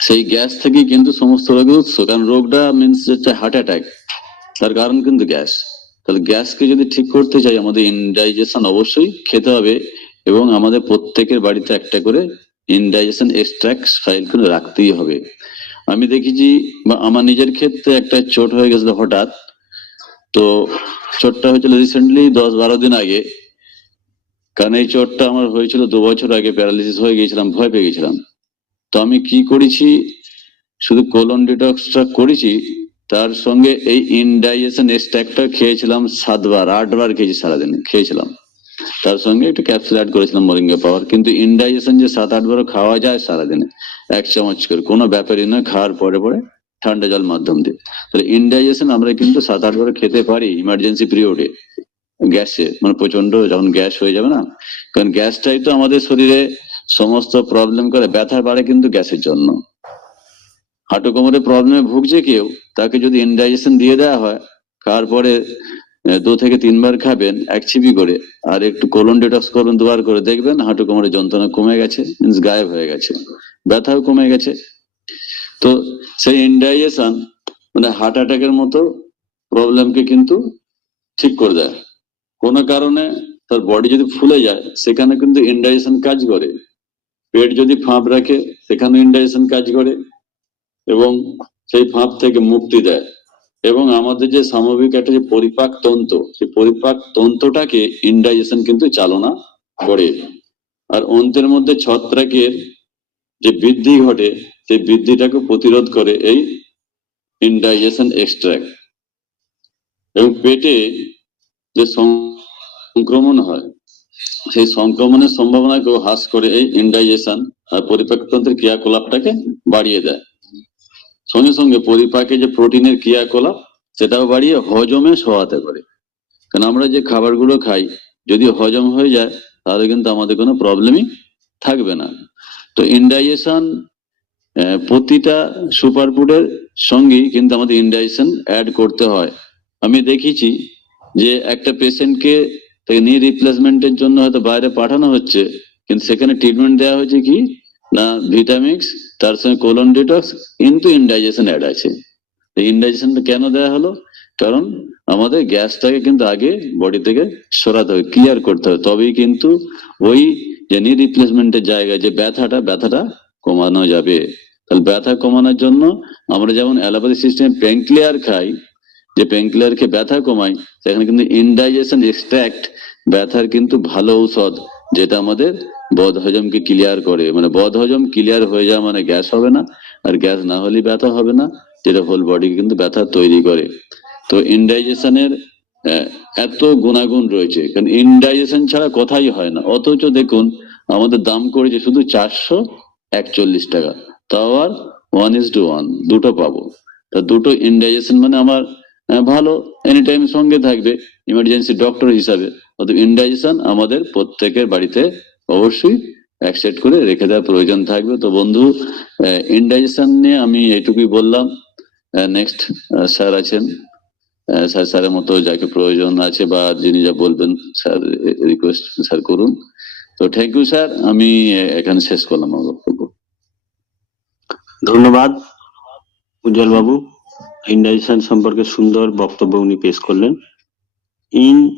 সেই গ্যাস থেকেই কিন্তু সমস্ত রোগের উৎস। কারণ রোগটা মিনস হচ্ছে হার্ট অ্যাটাক, তার কারণ কিন্তু গ্যাস। তাহলে গ্যাসকে যদি ঠিক করতে চাই, আমাদের ইনডাইজেশন অবশ্যই খেতে হবে, এবং আমাদের প্রত্যেকের বাড়িতে একটা করে ইনডাইজেশন এক্সট্রাক্ট ফাইল করে রাখতেই হবে। আমি দেখেছি, বা আমার নিজের ক্ষেত্রে একটা চোট হয়ে গেছিল হঠাৎ। তো চোটটা হয়েছিল রিসেন্টলি 10-12 দিন আগে। কারণ এই চোটটা আমার হয়েছিল 2 বছর আগে, প্যারালিসিস হয়ে গিয়েছিলাম, ভয় পেয়ে গেছিলাম। তো আমি কি করেছি, শুধু কোলন ডিটক্সটা করেছি, তার সঙ্গে এই ইনডাইজেশন এক্সট্রাক্টটা খেয়েছিলাম 7-8 বার খেয়েছি, সারাদিনে খেয়েছিলাম। তার সঙ্গে একটু ক্যাপসুল অ্যাড করেছিলাম মোরিঙ্গা পাওয়ার। কিন্তু ইনডাইজেশন যে 7-8 বারও খাওয়া যায় সারাদিনে, 1 চামচ করে, কোনো ব্যাপারই নয়, খাওয়ার পরে পরে ঠান্ডা জল মাধ্যম দিয়ে। তাহলে ইনডাইজেশন আমরা কিন্তু 7-8 বার খেতে পারি ইমার্জেন্সি পিরিয়ডে, গ্যাসে, মানে প্রচন্ড যখন গ্যাস হয়ে যাবে না। কারণ গ্যাসটাই তো আমাদের শরীরে সমস্ত প্রবলেম করে। ব্যথা বাড়ে কিন্তু গ্যাসের জন্য। হাঁটু কোমরে প্রবলেমে ভুগছে কেউ, তাকে যদি ইনডাইজেশন দিয়ে দেওয়া হয়, খাওয়ার পরে 2 থেকে 3 বার খাবেন 1 চিবি করে, আর একটু কোলন ডিটক্স করবেন 2 বার করে, দেখবেন হাঁটু কোমরে যন্ত্রণা কমে গেছে, মিন্স গায়েব হয়ে গেছে, ব্যথাও কমে গেছে। তো সেই ইনডাইজেশন মানে হার্ট অ্যাটাকের মতো প্রবলেমকে কিন্তু ঠিক করে দেয়। কোনো কারণে তার বডি যদি ফুলে যায়, সেখানে কিন্তু ইনডাইজেশন কাজ করে। পেট যদি ফাঁপ রাখে, সেখানে ইনডাইজেশন কাজ করে, এবং সেই ফাঁপ থেকে মুক্তি দেয়। এবং আমাদের যে সামগ্রিক একটা যে পরিপাক তন্ত্র, সেই পরিপাক তন্ত্রটাকে ইনডাইজেশন কিন্তু চালনা করে। আর অন্ত্রের মধ্যে ছত্রাকের যে বৃদ্ধি ঘটে, সেই বৃদ্ধিটাকে প্রতিরোধ করে এই ইনডাইজেশন এক্সট্রাক্ট। এবং পেটে যে সংক্রমণ হয়, সেই সংক্রমণের সম্ভাবনাকেও হ্রাস করে এই ইনডাইজেশন, আর পরিপাকতন্ত্রের ক্রিয়াকলাপটাকে বাড়িয়ে দেয়। সঙ্গে সঙ্গে পরিপাকে যে প্রোটিনের ক্রিয়াকলাপ, সেটাও বাড়িয়ে হজমে সহায়তা করে। কারণ আমরা যে খাবারগুলো খাই, যদি হজম হয়ে যায়, তাহলে কিন্তু আমাদের কোনো প্রবলেমই থাকবে না। তো ইনডাইজেশন প্রতিটা সুপার ফুডের সঙ্গেই কিন্তু আমাদের ইনডাইজেশন অ্যাড করতে হয়। আমি দেখেছি যে একটা পেশেন্টকে নি রিপ্লেসমেন্টের জন্য হয়তো বাইরে পাঠানো হচ্ছে, কিন্তু সেখানে ট্রিটমেন্ট দেওয়া হয়েছে কি না, ভিটামিক্স, তার সঙ্গে কোলন ডিটক্স, কিন্তু ইনডাইজেশন অ্যাড আছে। ইনডাইজেশনটা কেন দেওয়া হলো? কারণ আমাদের গ্যাসটাকে কিন্তু আগে বডি থেকে সরাতে হবে, ক্লিয়ার করতে হবে, তবেই কিন্তু ওই যে নি রিপ্লেসমেন্টের জায়গায় যে ব্যথাটা কমানো যাবে। তাহলে ব্যথা কমানোর জন্য আমরা যেমন অ্যালোপ্যাথি সিস্টেমে পেন ক্লিয়ার খাই, যে পেন ক্লিয়ার খেয়ে ব্যথা কমাই, সেখানে কিন্তু ইনডাইজেশন এক্সট্রাক্ট ব্যথার কিন্তু ভালো ঔষধ, যেটা আমাদের বদ হজমকে ক্লিয়ার করে। মানে বদ হজম ক্লিয়ার হয়ে যাওয়া মানে গ্যাস হবে না, আর গ্যাস না হলে ব্যথা হবে না, যেটা হোল বডিকে কিন্তু ব্যথা তৈরি করে। তো ইনডাইজেশনের এত গুণাগুণ রয়েছে, কারণ ইনডাইজেশন ছাড়া কথাই হয় না। অথচ দেখুন আমাদের দাম করেছে শুধু 441 টাকা, তাও আর 1:1 দুটো পাবো। তা দুটো ইনডাইজেশন মানে আমার ভালো, এনি টাইম সঙ্গে থাকবে ইমার্জেন্সি ডক্টর হিসাবে। অর্থাৎ ইনডাইজেশন আমাদের প্রত্যেকের বাড়িতে অবশ্যই অ্যাকসেপ্ট করে রেখে দেওয়ার প্রয়োজন থাকবে। তো বন্ধু, ইনডাইজেশন নিয়ে আমি এইটুকুই বললাম। নেক্সট স্যার আছেন, স্যারের মতো যাকে প্রয়োজন আছে বা যিনি যা বলবেন স্যার রিকোয়েস্ট স্যার করুন। তো থ্যাংক ইউ স্যার, আমি এখানে শেষ করলাম আমার বক্তব্য। ধন্যবাদ উজ্জ্বল বাবু, ইনডাইজেশন সম্পর্কে সুন্দর বক্তব্য উনি পেশ করলেন। ইনডাইজেশন,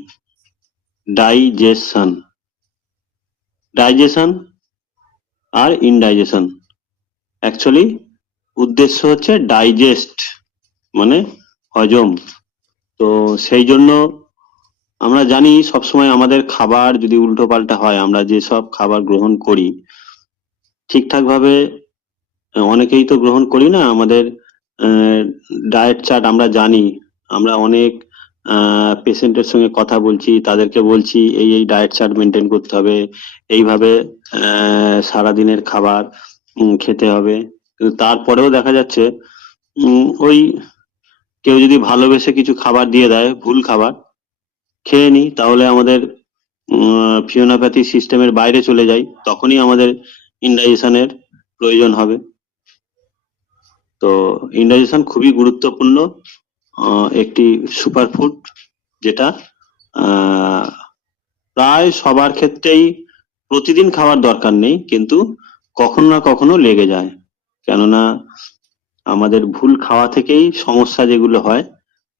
ডাইজেশন আর ইনডাইজেশন, অ্যাকচুয়ালি উদ্দেশ্য হচ্ছে ডাইজেস্ট মানে হজম। তো সেই জন্য আমরা জানি সবসময় আমাদের খাবার যদি উল্টো পাল্টা হয়, আমরা যেসব খাবার গ্রহণ করি ঠিকঠাক ভাবে অনেকেই তো গ্রহণ করি না। আমাদের ডায়েট চার্ট আমরা জানি, আমরা অনেক পেশেন্টের সঙ্গে কথা বলছি, তাদেরকে বলছি এই এই ডায়েট চার্ট মেনটেন করতে হবে, এইভাবে সারাদিনের খাবার খেতে হবে। কিন্তু তারপরেও দেখা যাচ্ছে ওই কেউ যদি ভালোবেসে কিছু খাবার দিয়ে দেয়, ভুল খাবার খেয়ে নিই, তাহলে আমাদের ফিওনাপ্যাথি সিস্টেমের বাইরে চলে যাই, তখনই আমাদের ইনডাইজেশনের প্রয়োজন হবে। তো ইনডাইজেশন খুবই গুরুত্বপূর্ণ একটি সুপারফুড, যেটা প্রায় সবার ক্ষেত্রেই প্রতিদিন খাওয়ার দরকার নেই, কিন্তু কখনো না কখনো লেগে যায়। কেননা আমাদের ভুল খাওয়া থেকেই সমস্যা যেগুলো হয়,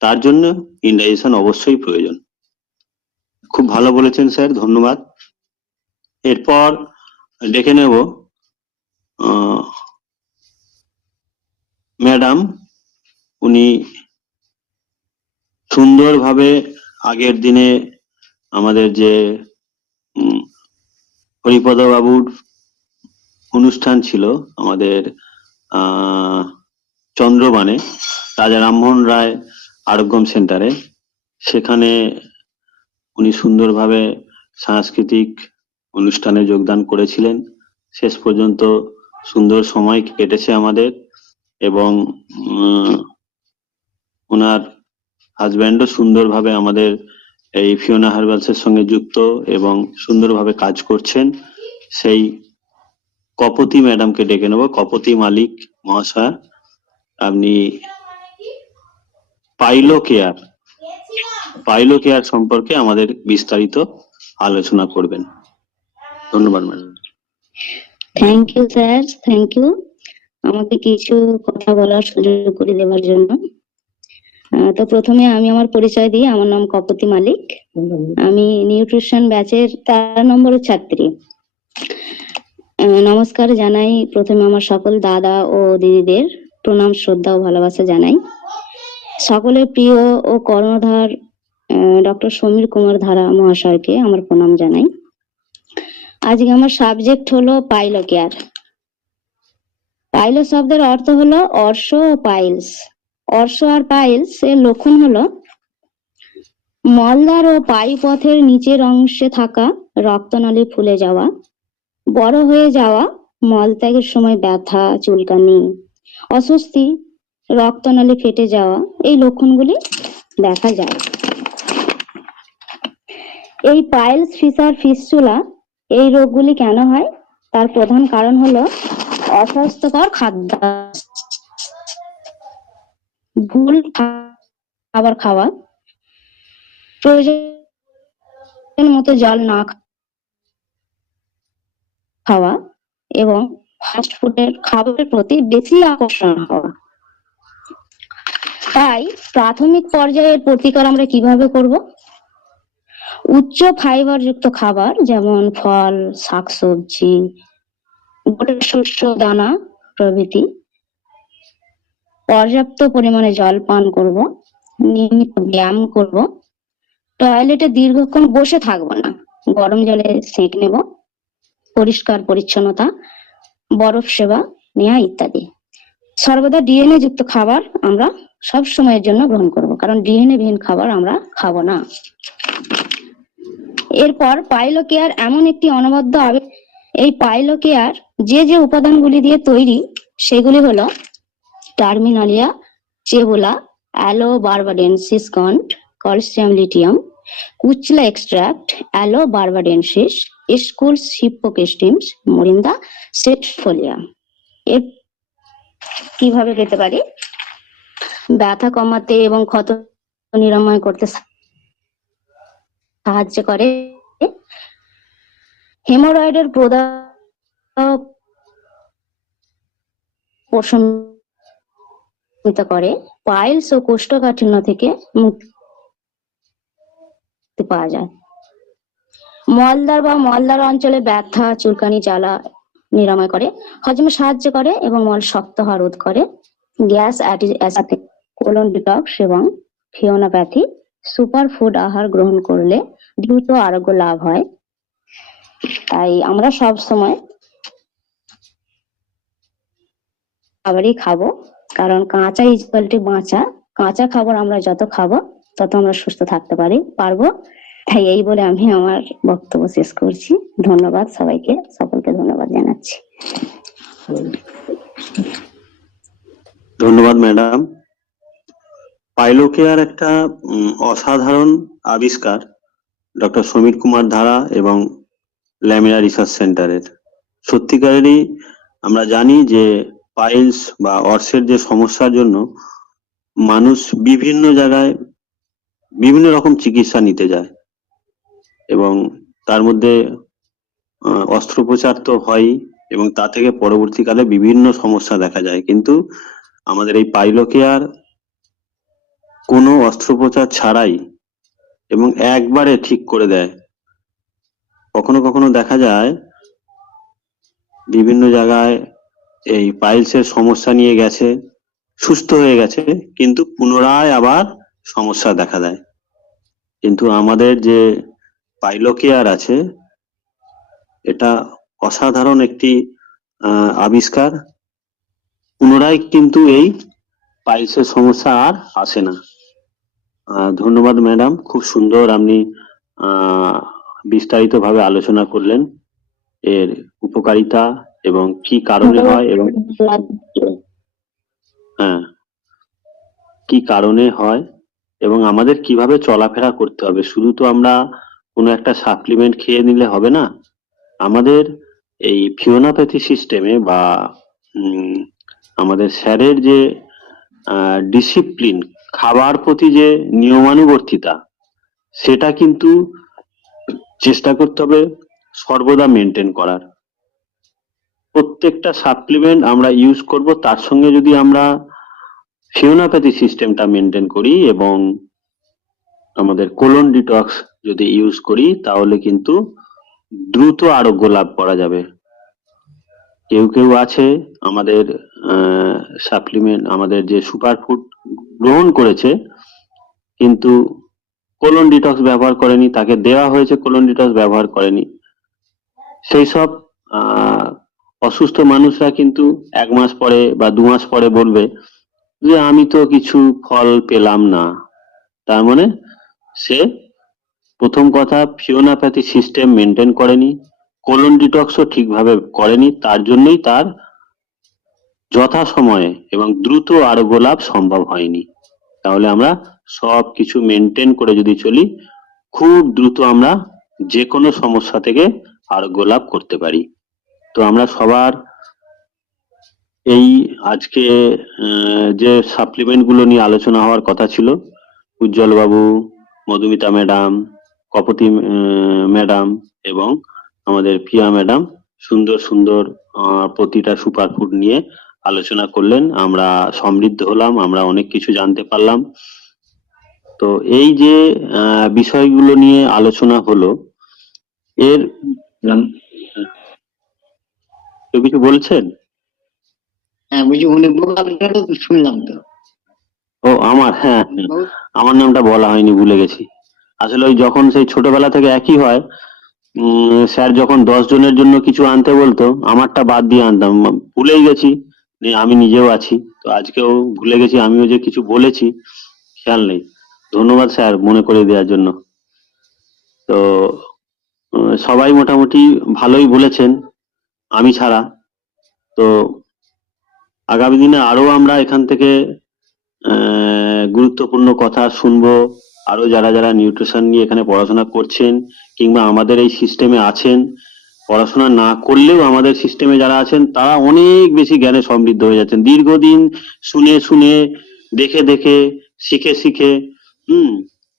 তার জন্য ইনডাইজেশন অবশ্যই প্রয়োজন। খুব ভালো বলেছেন স্যার, ধন্যবাদ। এরপর ডেকে নেব ম্যাডাম। উনি সুন্দরভাবে আগের দিনে আমাদের যে হরিপদ বাবুর অনুষ্ঠান ছিল আমাদের চন্দ্রবানে রাজা রামমোহন রায় আরোগ্যম সেন্টারে, সেখানে উনি সুন্দরভাবে সাংস্কৃতিক অনুষ্ঠানে যোগদান করেছিলেন। শেষ পর্যন্ত সুন্দর সময় কেটেছে আমাদের, এবং ওনার হাজব্যান্ডও সুন্দরভাবে আমাদের এই ফিওনা হার্বালস এর সঙ্গে যুক্ত এবং সুন্দরভাবে কাজ করছেন। সেই কপতি ম্যাডামকে ডেকে নেব। কপতি মালিক মহাশয়, আপনি পাইলো কেয়ার সম্পর্কে আমাদের বিস্তারিত আলোচনা করবেন। ধন্যবাদ madam. Thank you sir, thank you আমাকে কিছু কথা বলার সুযোগ করে দেওয়ার জন্য। তো প্রথমে আমি আমার পরিচয় দিই। আমার নাম কপতি মালিক, আমি নিউট্রিশন ব্যাচের 13 নম্বরের ছাত্রী। নমস্কার জানাই প্রথমে আমার সকল দাদা ও দিদিদের, প্রণাম শ্রদ্ধা ও ভালোবাসা জানাই। সকলের প্রিয় ও কর্ণধার ডক্টর সমীর কুমার ধারা মহাশয়কে আমার প্রণাম জানাই। আজকে আমার সাবজেক্ট হলো পাইলো কেয়ার। পাইলো শব্দের অর্থ হলো অর্শ ও পাইলস। অর্শ আর পাইলস এর লক্ষণ হলো মলদ্বার ও পায়ুপথের নিচের অংশে থাকা রক্তনালী ফুলে যাওয়া, বড় হয়ে যাওয়া, মলত্যাগের সময় ব্যথা, চুলকানি, অস্বস্তি, রক্তনালী ফেটে যাওয়া, এই লক্ষণগুলি দেখা যায়। এই পাইলস, ফিসার, ফিস্টুলা এই রোগগুলি কেন হয়? তার প্রধান কারণ হলো অস্বাস্থ্যকর খাদ্য, ভুল খাবার খাওয়া, প্রয়োজন মতো জল না খাওয়া এবং ফাস্ট ফুডের খাবারের প্রতি বেশি আকর্ষণ হওয়া। তাই প্রাথমিক পর্যায়ের প্রতিকার আমরা কিভাবে করব? উচ্চ ফাইবার যুক্ত খাবার যেমন ফল, শাকসবজি, গোটা শস্য দানা প্রভৃতি, পর্যাপ্ত পরিমাণে জল পান করব, নিয়মিত ব্যায়াম করব, টয়লেটে দীর্ঘক্ষণ বসে থাকবো না, গরম জলে সেঁক নেব, পরিষ্কার পরিচ্ছন্নতা, বরফ সেবা নেওয়া ইত্যাদি। সর্বদা ডিএনএ যুক্ত খাবার আমরা সব সময়ের জন্য গ্রহণ করব, কারণ ডিএনএ বিহীন খাবার আমরা খাবো না। এরপর পাইলো কেয়ার এমন একটি অনবদ্য আবেগ। এই পাইলো কেয়ার যে যে উপাদানগুলি দিয়ে তৈরি সেগুলি হলো টার্মিনালিয়া চেবোলা, অ্যালো বারবাডেন্সিস কন্ট, কলস্ট্রিয়াম লিটিয়াম, কুচলা এক্সট্রাক্ট, অ্যালো বারবাডেন্সিস, স্কুলস হিপ্পোকেস্টিমস, মোরিন্দা সেটফোলিয়া। এর কিভাবে পেতে পারি? ব্যথা কমাতে এবং ক্ষত নিরাময় করতে সাহায্য করে, হেমোরয়েডের প্রদাহ প্রশমিত করে, পাইলস ও কোষ্ঠকাঠিন্য থেকে মুক্তি পাওয়া যায়। মলদ্বার বা মলদ্বার অঞ্চলে ব্যথা, চুলকানি, জ্বালা নিরাময় করে, হজমে সাহায্য করে এবং মল শক্ত হওয়া রোধ করে। গ্যাস অ্যাসিড, কোলন ডিটক্স এবং ফিওনাপ্যাথি সুপার ফুড আহার গ্রহণ করলে দ্রুত আরোগ্য লাভ হয়। তাই আমরা সব সময় খাবারই খাবো, কারণ কাঁচা ইজকালটি বাঁচা। কাঁচা খাবার আমরা যত খাবো তত আমরা সুস্থ থাকতে পারবো। তাই এই বলে আমি আমার বক্তব্য শেষ করছি। ধন্যবাদ সবাইকে, সকলকে ধন্যবাদ জানাচ্ছি। ধন্যবাদ ম্যাডাম। পাইলোকেয়ার একটা অসাধারণ আবিষ্কার ডক্টর সমীর কুমার ধারা এবং ল্যামিনা রিসার্চ সেন্টারের। সত্যিকারেরই আমরা জানি যে পাইলস বা অর্সের যে সমস্যার জন্য মানুষ বিভিন্ন জায়গায় বিভিন্ন রকম চিকিৎসা নিতে যায় এবং তার মধ্যে অস্ত্রোপচার তো হয়ই এবং তা থেকে পরবর্তীকালে বিভিন্ন সমস্যা দেখা যায়। কিন্তু আমাদের এই পাইলোকেয়ার কোনো অস্ত্রোপচার ছাড়াই এবং একবারে ঠিক করে দেয়। কখনো কখনো দেখা যায় বিভিন্ন জায়গায় এই পাইলসের সমস্যা নিয়ে গেছে, সুস্থ হয়ে গেছে, কিন্তু পুনরায় আবার সমস্যা দেখা দেয়। কিন্তু আমাদের যে পাইলোকেয়ার আছে এটা অসাধারণ একটি আবিষ্কার। পুনরায় কিন্তু এই পাইলসের সমস্যা আর আসে না। ধন্যবাদ ম্যাডাম, খুব সুন্দর আপনি বিস্তারিত ভাবে আলোচনা করলেন এর উপকারিতা এবং কি কারণে হয় এবং কি কারণে হয় এবং আমাদের কিভাবে চলাফেরা করতে হবে। শুধু তো আমরা কোনো একটা সাপ্লিমেন্ট খেয়ে নিলে হবে না, আমাদের এই ফিওনাপ্যাথি সিস্টেমে বা আমাদের স্যারের যে ডিসিপ্লিন, খাবার প্রতি যে নিয়মানুবর্তিতা, সেটা কিন্তু চেষ্টা করতে হবে সর্বদা মেনটেন করার। প্রত্যেকটা সাপ্লিমেন্ট আমরা ইউজ করব, তার সঙ্গে যদি আমরা ফিওনাপ্যাথি সিস্টেমটা মেনটেন করি এবং আমাদের কোলন ডিটক্স যদি ইউজ করি, তাহলে কিন্তু দ্রুত আরোগ্য লাভ করা যাবে। কেউ কেউ আছে আমাদের সাপ্লিমেন্ট, আমাদের যে সুপারফুড গ্রহণ করেছে কিন্তু কোলন ডিটক্স ব্যবহার করেনি, তাকে দেওয়া হয়েছে কোলন ডিটক্স ব্যবহার করেনি। সেই সব অসুস্থ মানুষরা কিন্তু 1 মাস পরে বা 2 মাস পরে বলবে যে আমি তো কিছু ফল পেলাম না। তার মানে সে প্রথম কথা ফিওনাপ্যাথি সিস্টেম মেনটেন করেনি, কোলন ডিটক্সও ঠিকভাবে করেনি, তার জন্যই তার যথাসময়ে এবং দ্রুত আরোগ্য লাভ সম্ভব হয়নি। তাহলে আমরা সব কিছু মেনটেন করে যদি চলি, খুব দ্রুত আমরা যে কোনো সমস্যা থেকে আরোগ্য লাভ করতে পারি। তো আমরা সবার এই আজকে যে সাপ্লিমেন্ট গুলো নিয়ে আলোচনা হওয়ার কথা ছিল, উজ্জ্বল বাবু, মধুমিতা ম্যাডাম, কপতি ম্যাডাম এবং আমাদের প্রিয়া ম্যাডাম সুন্দর সুন্দর প্রতিটা সুপারফুড নিয়ে আলোচনা করলেন। আমরা সমৃদ্ধ হলাম, আমরা অনেক কিছু জানতে পারলাম। তো এই যে বিষয়গুলো নিয়ে আলোচনা হলো, এর কেউ কিছু বলছেন? হ্যাঁ বুঝি, উনি বকাটা তো শুনলাম তো। ও আমার, হ্যাঁ আমার নামটা বলা হয়নি, ভুলে গেছি। আসলে ওই যখন সেই ছোটবেলা থেকে একই হয়, স্যার যখন 10 জনের জন্য কিছু আনতে বলতো, আমারটা বাদ দিয়ে আনতাম, ভুলেই গেছি। আমি নিজেও আছি, তো আজকেও ভুলে গেছি আমিও যে কিছু বলেছি, খেয়াল নেই। ধন্যবাদ স্যার মনে করে দেওয়ার জন্য। তো সবাই মোটামুটি ভালোই বলেছেন, আমি ছাড়া। তো আগামী দিনে আরো আমরা এখান থেকে গুরুত্বপূর্ণ কথা শুনবো। আরো যারা যারা নিউট্রিশন নিয়ে এখানে পড়াশোনা করছেন কিংবা আমাদের এই সিস্টেমে আছেন, পড়াশোনা না করলেও আমাদের সিস্টেমে যারা আছেন তারা অনেক বেশি জ্ঞানে সমৃদ্ধ হয়ে যাচ্ছেন, দীর্ঘদিন শুনে শুনে, দেখে দেখে, শিখে শিখে।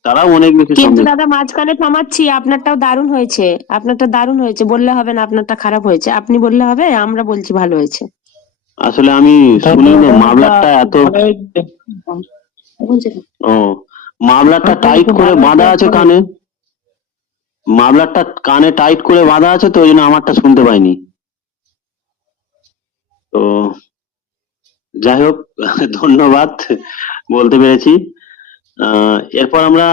তারাও অনেক বেশি কিন্তু সমৃদ্ধ। দাদা মাঝখানে থামাচ্ছি, আপনারটাও দারুণ হয়েছে, আপনারটা দারুণ হয়েছে, বললে হবে না আপনারটা খারাপ হয়েছে, আপনি বললে হবে, আমরা বলছি ভালো হয়েছে। আসলে আমি শুনি না, মামলারটা এত ও মামলারটা টাইট করে বাঁধা আছে কানে, মামলারটা কানে টাইট করে বাঁধা আছে, তো ওই জন্য আমারটা শুনতে পাইনি। তো যাই হোক, ধন্যবাদ, বলতে পেরেছি। এরপর আমরা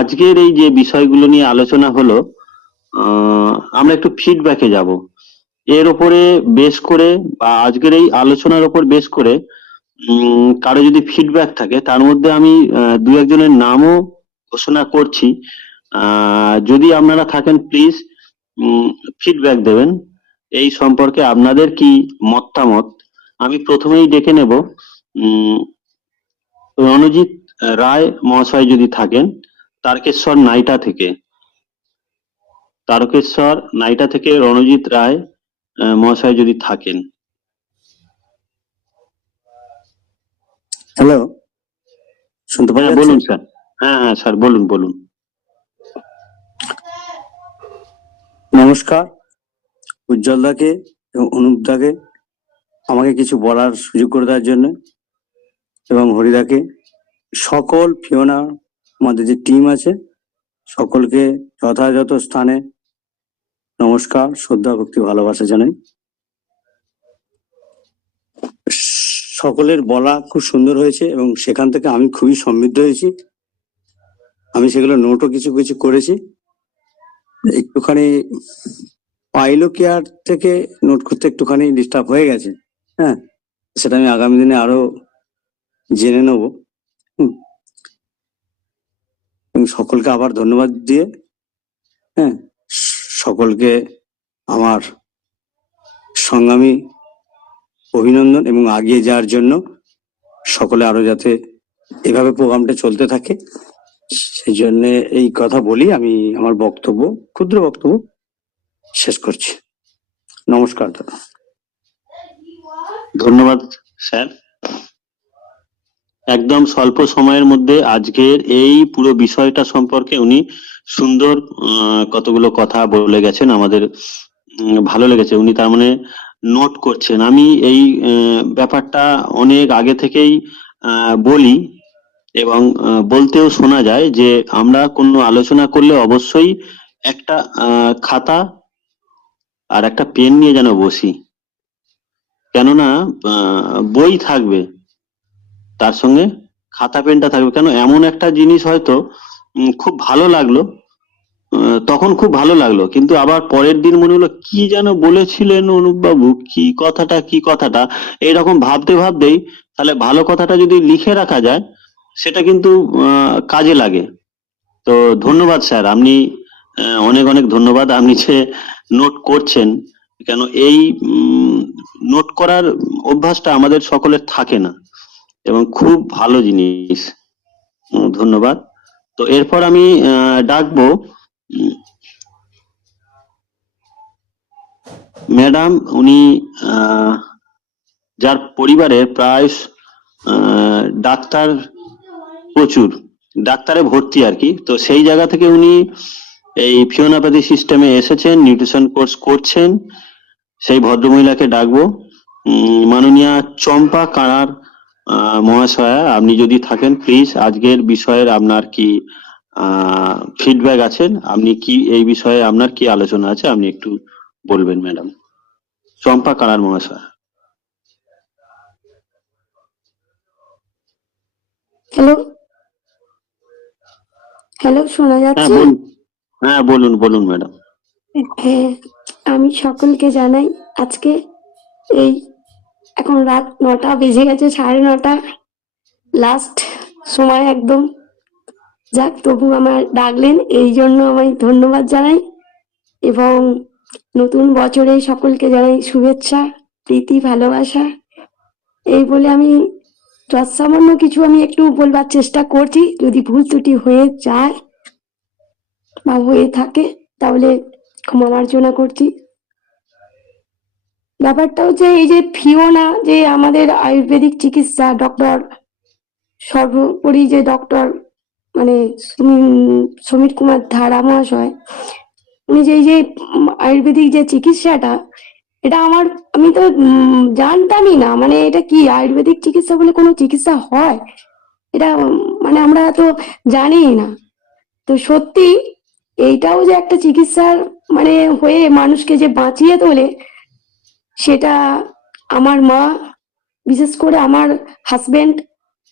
আজকের এই যে বিষয়গুলো নিয়ে আলোচনা হলো, আমরা একটু ফিডব্যাকে যাব। এর উপরে বেশ করে বা আজকের এই আলোচনার উপর বেশ করে কারো যদি ফিডব্যাক থাকে, তার মধ্যে আমি দু একজনের নামও ঘোষণা করছি। যদি আপনারা থাকেন প্লিজ ফিডব্যাক দেবেন এই সম্পর্কে, আপনাদের কি মতামত। আমি প্রথমেই ডেকে নেব রণজিৎ রায় মহাশয় যদি থাকেন, তারকেশ্বর নাইটা থেকে, তারকেশ্বর নাইটা থেকে রণজিৎ রায় মহাশয় যদি থাকেন। হ্যালো, শুনতে পাওয়া যাচ্ছে? বলুন স্যার। হ্যাঁ হ্যাঁ স্যার, বলুন বলুন। নমস্কার উজ্জ্বল দাকে এবং অনুপ দাকে আমাকে কিছু বলার সুযোগ করে দেওয়ার জন্য, এবং হরিদাকে, সকল ফিওনা আমাদের যে টিম আছে সকলকে যথাযথ স্থানে নমস্কার, শ্রদ্ধা, ভক্তি, ভালোবাসা জানাই। সকলের বলা খুব সুন্দর হয়েছে এবং সেখান থেকে আমি খুবই সমৃদ্ধ হয়েছি। আমি সেগুলো নোটও কিছু কিছু করেছি। একটুখানি পাইলো কেয়ার থেকে নোট করতে একটুখানি ডিস্টার্ব হয়ে গেছে, হ্যাঁ, সেটা আমি আগামী দিনে আরো জেনে নেব। এবং সকলকে আবার ধন্যবাদ দিয়ে, হ্যাঁ, সকলকে আমার সংগ্রামী অভিনন্দন এবং এগিয়ে যাওয়ার জন্য সকলে আরো যাতে এভাবে প্রোগ্রামটা চলতে থাকে সেই জন্য এই কথা বলি আমি আমার বক্তব্য, ক্ষুদ্র বক্তব্য শেষ করছি। নমস্কার দাদা। ধন্যবাদ স্যার। একদম স্বল্প সময়ের মধ্যে আজকের এই পুরো বিষয়টা সম্পর্কে উনি সুন্দর কতগুলো কথা বলে গেছেন, আমাদের ভালো লেগেছে। উনি তার মানে নোট করছেন। আমি এই ব্যাপারটা অনেক আগে থেকেই বলি এবং বলতেও শোনা যায় যে আমরা কোনো আলোচনা করলে অবশ্যই একটা খাতা আর একটা পেন নিয়ে যেন বসি, কেননা বই থাকবে তার সঙ্গে খাতা পেনটা থাকবে। কেন, এমন একটা জিনিস হয়তো খুব ভালো লাগলো, তখন খুব ভালো লাগলো, কিন্তু আবার পরের দিন মনে হলো কি যেন বলেছিলেন অনুপবাবু, কি কথাটা এইরকম ভাবতে ভাবতেই, তাহলে ভালো কথাটা যদি লিখে রাখা যায় সেটা কিন্তু কাজে লাগে। তো ধন্যবাদ স্যার, আপনি অনেক অনেক ধন্যবাদ, আপনি যে নোট করছেন। কেন এই নোট করার অভ্যাসটা আমাদের সকলের থাকে না এবং খুব ভালো জিনিস। ধন্যবাদ। তো এরপর আমি ডাকবো ম্যাডাম, উনি যার পরিবারে প্রায় ডাক্তার, প্রচুর ডাক্তারে ভর্তি আর কি, তো সেই জায়গা থেকে উনি এই ফিওনাপ্যাথি সিস্টেমে এসেছেন, নিউট্রিশন কোর্স করছেন। সেই ভদ্রমহিলাকে ডাকবো, মাননীয়া চম্পা কানার মহাশয়া, আপনি যদি থাকেন প্লিজ, আজকের বিষয়ের আপনার কি ফিডব্যাক আছেন, আপনি কি এই বিষয়ে আপনার কি আলোচনা আছে আপনি একটু বলবেন ম্যাডাম। চম্পা কানার মহাশয়া। হ্যালো হ্যালো, শোনা যাচ্ছে? হ্যাঁ বলুন বলুন ম্যাডাম। হ্যাঁ, আমি সকলকে জানাই আজকে এই এখন রাত 9টা বেজে গেছে, 9:30, লাস্ট সময় একদম। যাক, তবু আমার ডাকলেন এই জন্য আমি ধন্যবাদ জানাই এবং নতুন বছরে সকলকে জানাই শুভেচ্ছা, প্রীতি, ভালোবাসা এই বলে আমি যৎসামান্য কিছু আমি একটু বলবার চেষ্টা করছি, যদি ভুল ত্রুটি হয়ে যায় বা হয়ে থাকে তাহলে ক্ষমা মার্জনা করছি। ব্যাপারটা হচ্ছে এই যে ফিওনা, যে আমাদের আয়ুর্বেদিক চিকিৎসা ডক্টর, সর্বোপরি যে ডক্টর মানে সমীর কুমার ধারা মহাশয়, উনি যে এই যে আয়ুর্বেদিক যে চিকিৎসাটা, এটা আমি তো জানতামই না, মানে এটা কি আয়ুর্বেদিক চিকিৎসা বলে কোনো চিকিৎসা হয়, এটা মানে আমরা তো জানিই না। তো সত্যি এইটাও যে একটা চিকিৎসার মানে হয়ে মানুষকে যে বাঁচিয়ে তোলে, সেটা আমার মা, বিশেষ করে আমার হাজবেন্ড,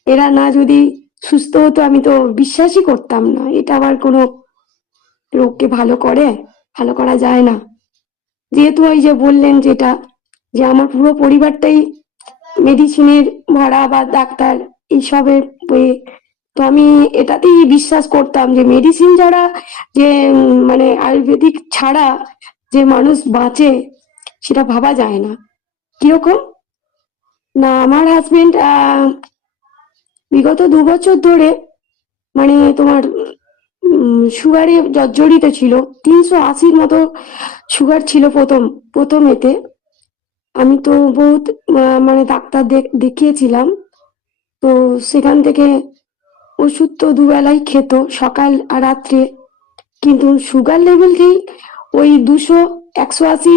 এরা না যদি সুস্থ হতো আমি তো বিশ্বাসই করতাম না এটা আবার কোনো রোগকে ভালো করে, ভালো করা যায় না। যেহেতু ওই যে বললেন যেটা, যে আমার পুরো পরিবারটাই মেডিসিনের ভরা বা ডাক্তার এইসবের বইয়ে, তো আমি এটাতেই বিশ্বাস করতাম যে মেডিসিন ছাড়া যে মানে আয়ুর্বেদিক ছাড়া যে মানুষ বাঁচে সেটা ভাবা যায় না। কিরকম না, আমার হাজবেন্ড বিগত 2 বছর ধরে মানে তোমার সুগারে জর্জরিত ছিল, 380-র মতো সুগার ছিল প্রথম এতে। আমি তো বহুত মানে ডাক্তার দেখিয়েছিলাম, তো সেখান থেকে ওষুধ তো দুবেলাই খেত, সকাল আর রাত্রে, কিন্তু সুগার লেভেলকেই ওই 200, 180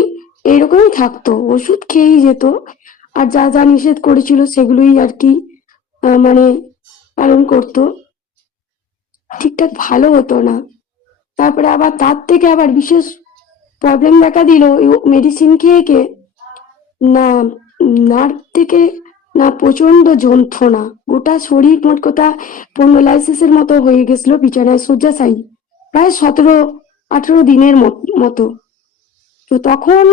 এইরকমই থাকতো, ওষুধ খেয়েই যেত। আর যা যা নিষেধ করেছিল সেগুলোই আর কি মানে পালন করতো, ঠিকঠাক ভালো হতো না। তারপরে আবার তার থেকে আবার বিশেষ প্রবলেম দেখা দিল মেডিসিন খেয়ে খেয়ে, না নার্ভ থেকে না প্রচন্ড যন্ত্রণা, গোটা শরীর মোট কথা পন্ডলাইসিসের মতো হয়ে গেছিল, বিছানায় শয্যাশায়ী প্রায় 17-18 দিনের মতো। তো তখন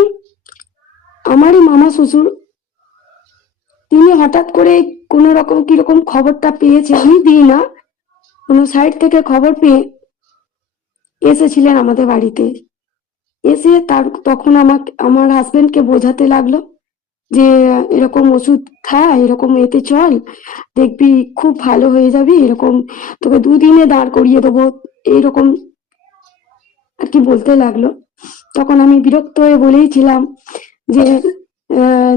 আমারই মামা শ্বশুর, তিনি হঠাৎ করে কোনো রকম কিরকম খবরটা পেয়েছে, আমি দিই না, কোনো সাইড থেকে খবর পেয়ে এসেছিলেন আমাদের বাড়িতে। এসে তখন আমার হাজবেন্ডকে বোঝাতে লাগলো যে এরকম ওষুধ খা, এরকম এতে চল, দেখবি খুব ভালো হয়ে যাবি, এরকম তোকে 2 দিনে দাঁড় করিয়ে দেবো, এইরকম আর কি বলতে লাগলো। তখন আমি বিরক্ত হয়ে বলেইছিলাম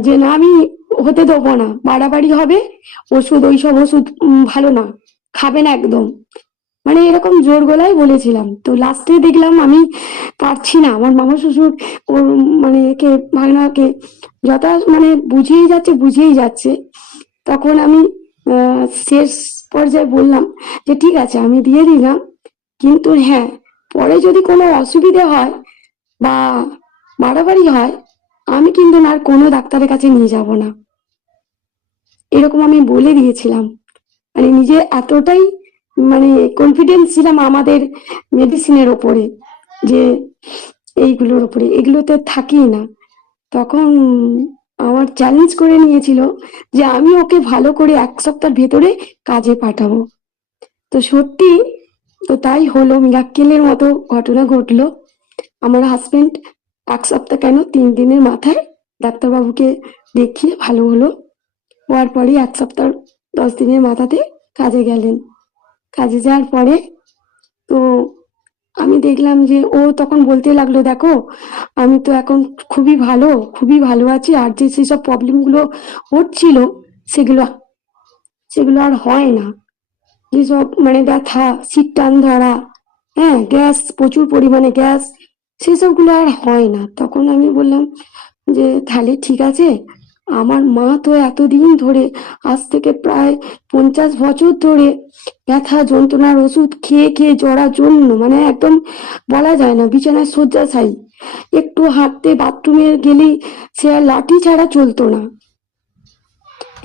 যে না, আমি হতে দেবো না, বাড়াবাড়ি হবে, ওষুধ ওইসব ওষুধ ভালো না, খাবে না একদম, মানে এরকম জোর গলায় বলেছিলাম। তো লাস্টে দেখলাম আমি পারছি না, আমার মামা শ্বশুর ওর মানে একে ভাগনাকে মানে বুঝিয়েই যাচ্ছে। তখন আমি শেষ পর্যায়ে বললাম যে ঠিক আছে আমি দিয়ে দিলাম, কিন্তু হ্যাঁ পরে যদি কোনো অসুবিধে হয় বা বাড়াবাড়ি হয়, আমি কিন্তু আর কোনো ডাক্তারের কাছে নিয়ে যাব না, এরকম আমি বলে দিয়েছিলাম। মানে নিজে এতটাই মানে কনফিডেন্স ছিলাম আমাদের মেডিসিনের ওপরে, যে এইগুলোর ওপরে, এগুলোতে থাকি না। তখন আমার চ্যালেঞ্জ করে নিয়েছিল যে আমি ওকে ভালো করে 1 সপ্তাহের ভেতরে কাজে পাঠাবো। তো সত্যি তো তাই হলো, মিরাক্কেলের মতো ঘটনা ঘটলো। আমার হাজবেন্ড 1 সপ্তাহ কেন 3 দিনের মাথায় ডাক্তারবাবুকে দেখিয়ে ভালো হলো, হওয়ার পরে 1 সপ্তাহ 10 দিনের মাথাতে কাজে গেলেন। কাজে যাওয়ার পরে তো আমি দেখলাম যে ও তখন বলতে লাগলো, দেখো আমি তো এখন খুবই ভালো আছি, আর যে সেসব প্রবলেমগুলো হচ্ছিল সেগুলো আর হয় না, যেসব মানে ব্যথা, শীত টান ধরা, হ্যাঁ গ্যাস, প্রচুর পরিমাণে গ্যাস, সেসবগুলো আর হয় না। তখন আমি বললাম যে তাহলে ঠিক আছে, আমার মা তো এতদিন ধরে, আজ থেকে প্রায় 50 বছর ধরে ব্যথা যন্ত্রণার ওষুধ খেয়ে খেয়ে জ্বরার জন্য মানে একদম বলা যায় না, বিছানায় শয্যাশায়ী, একটু হাঁটতে বাথরুমে গেলেই সে আর লাঠি ছাড়া চলতো না,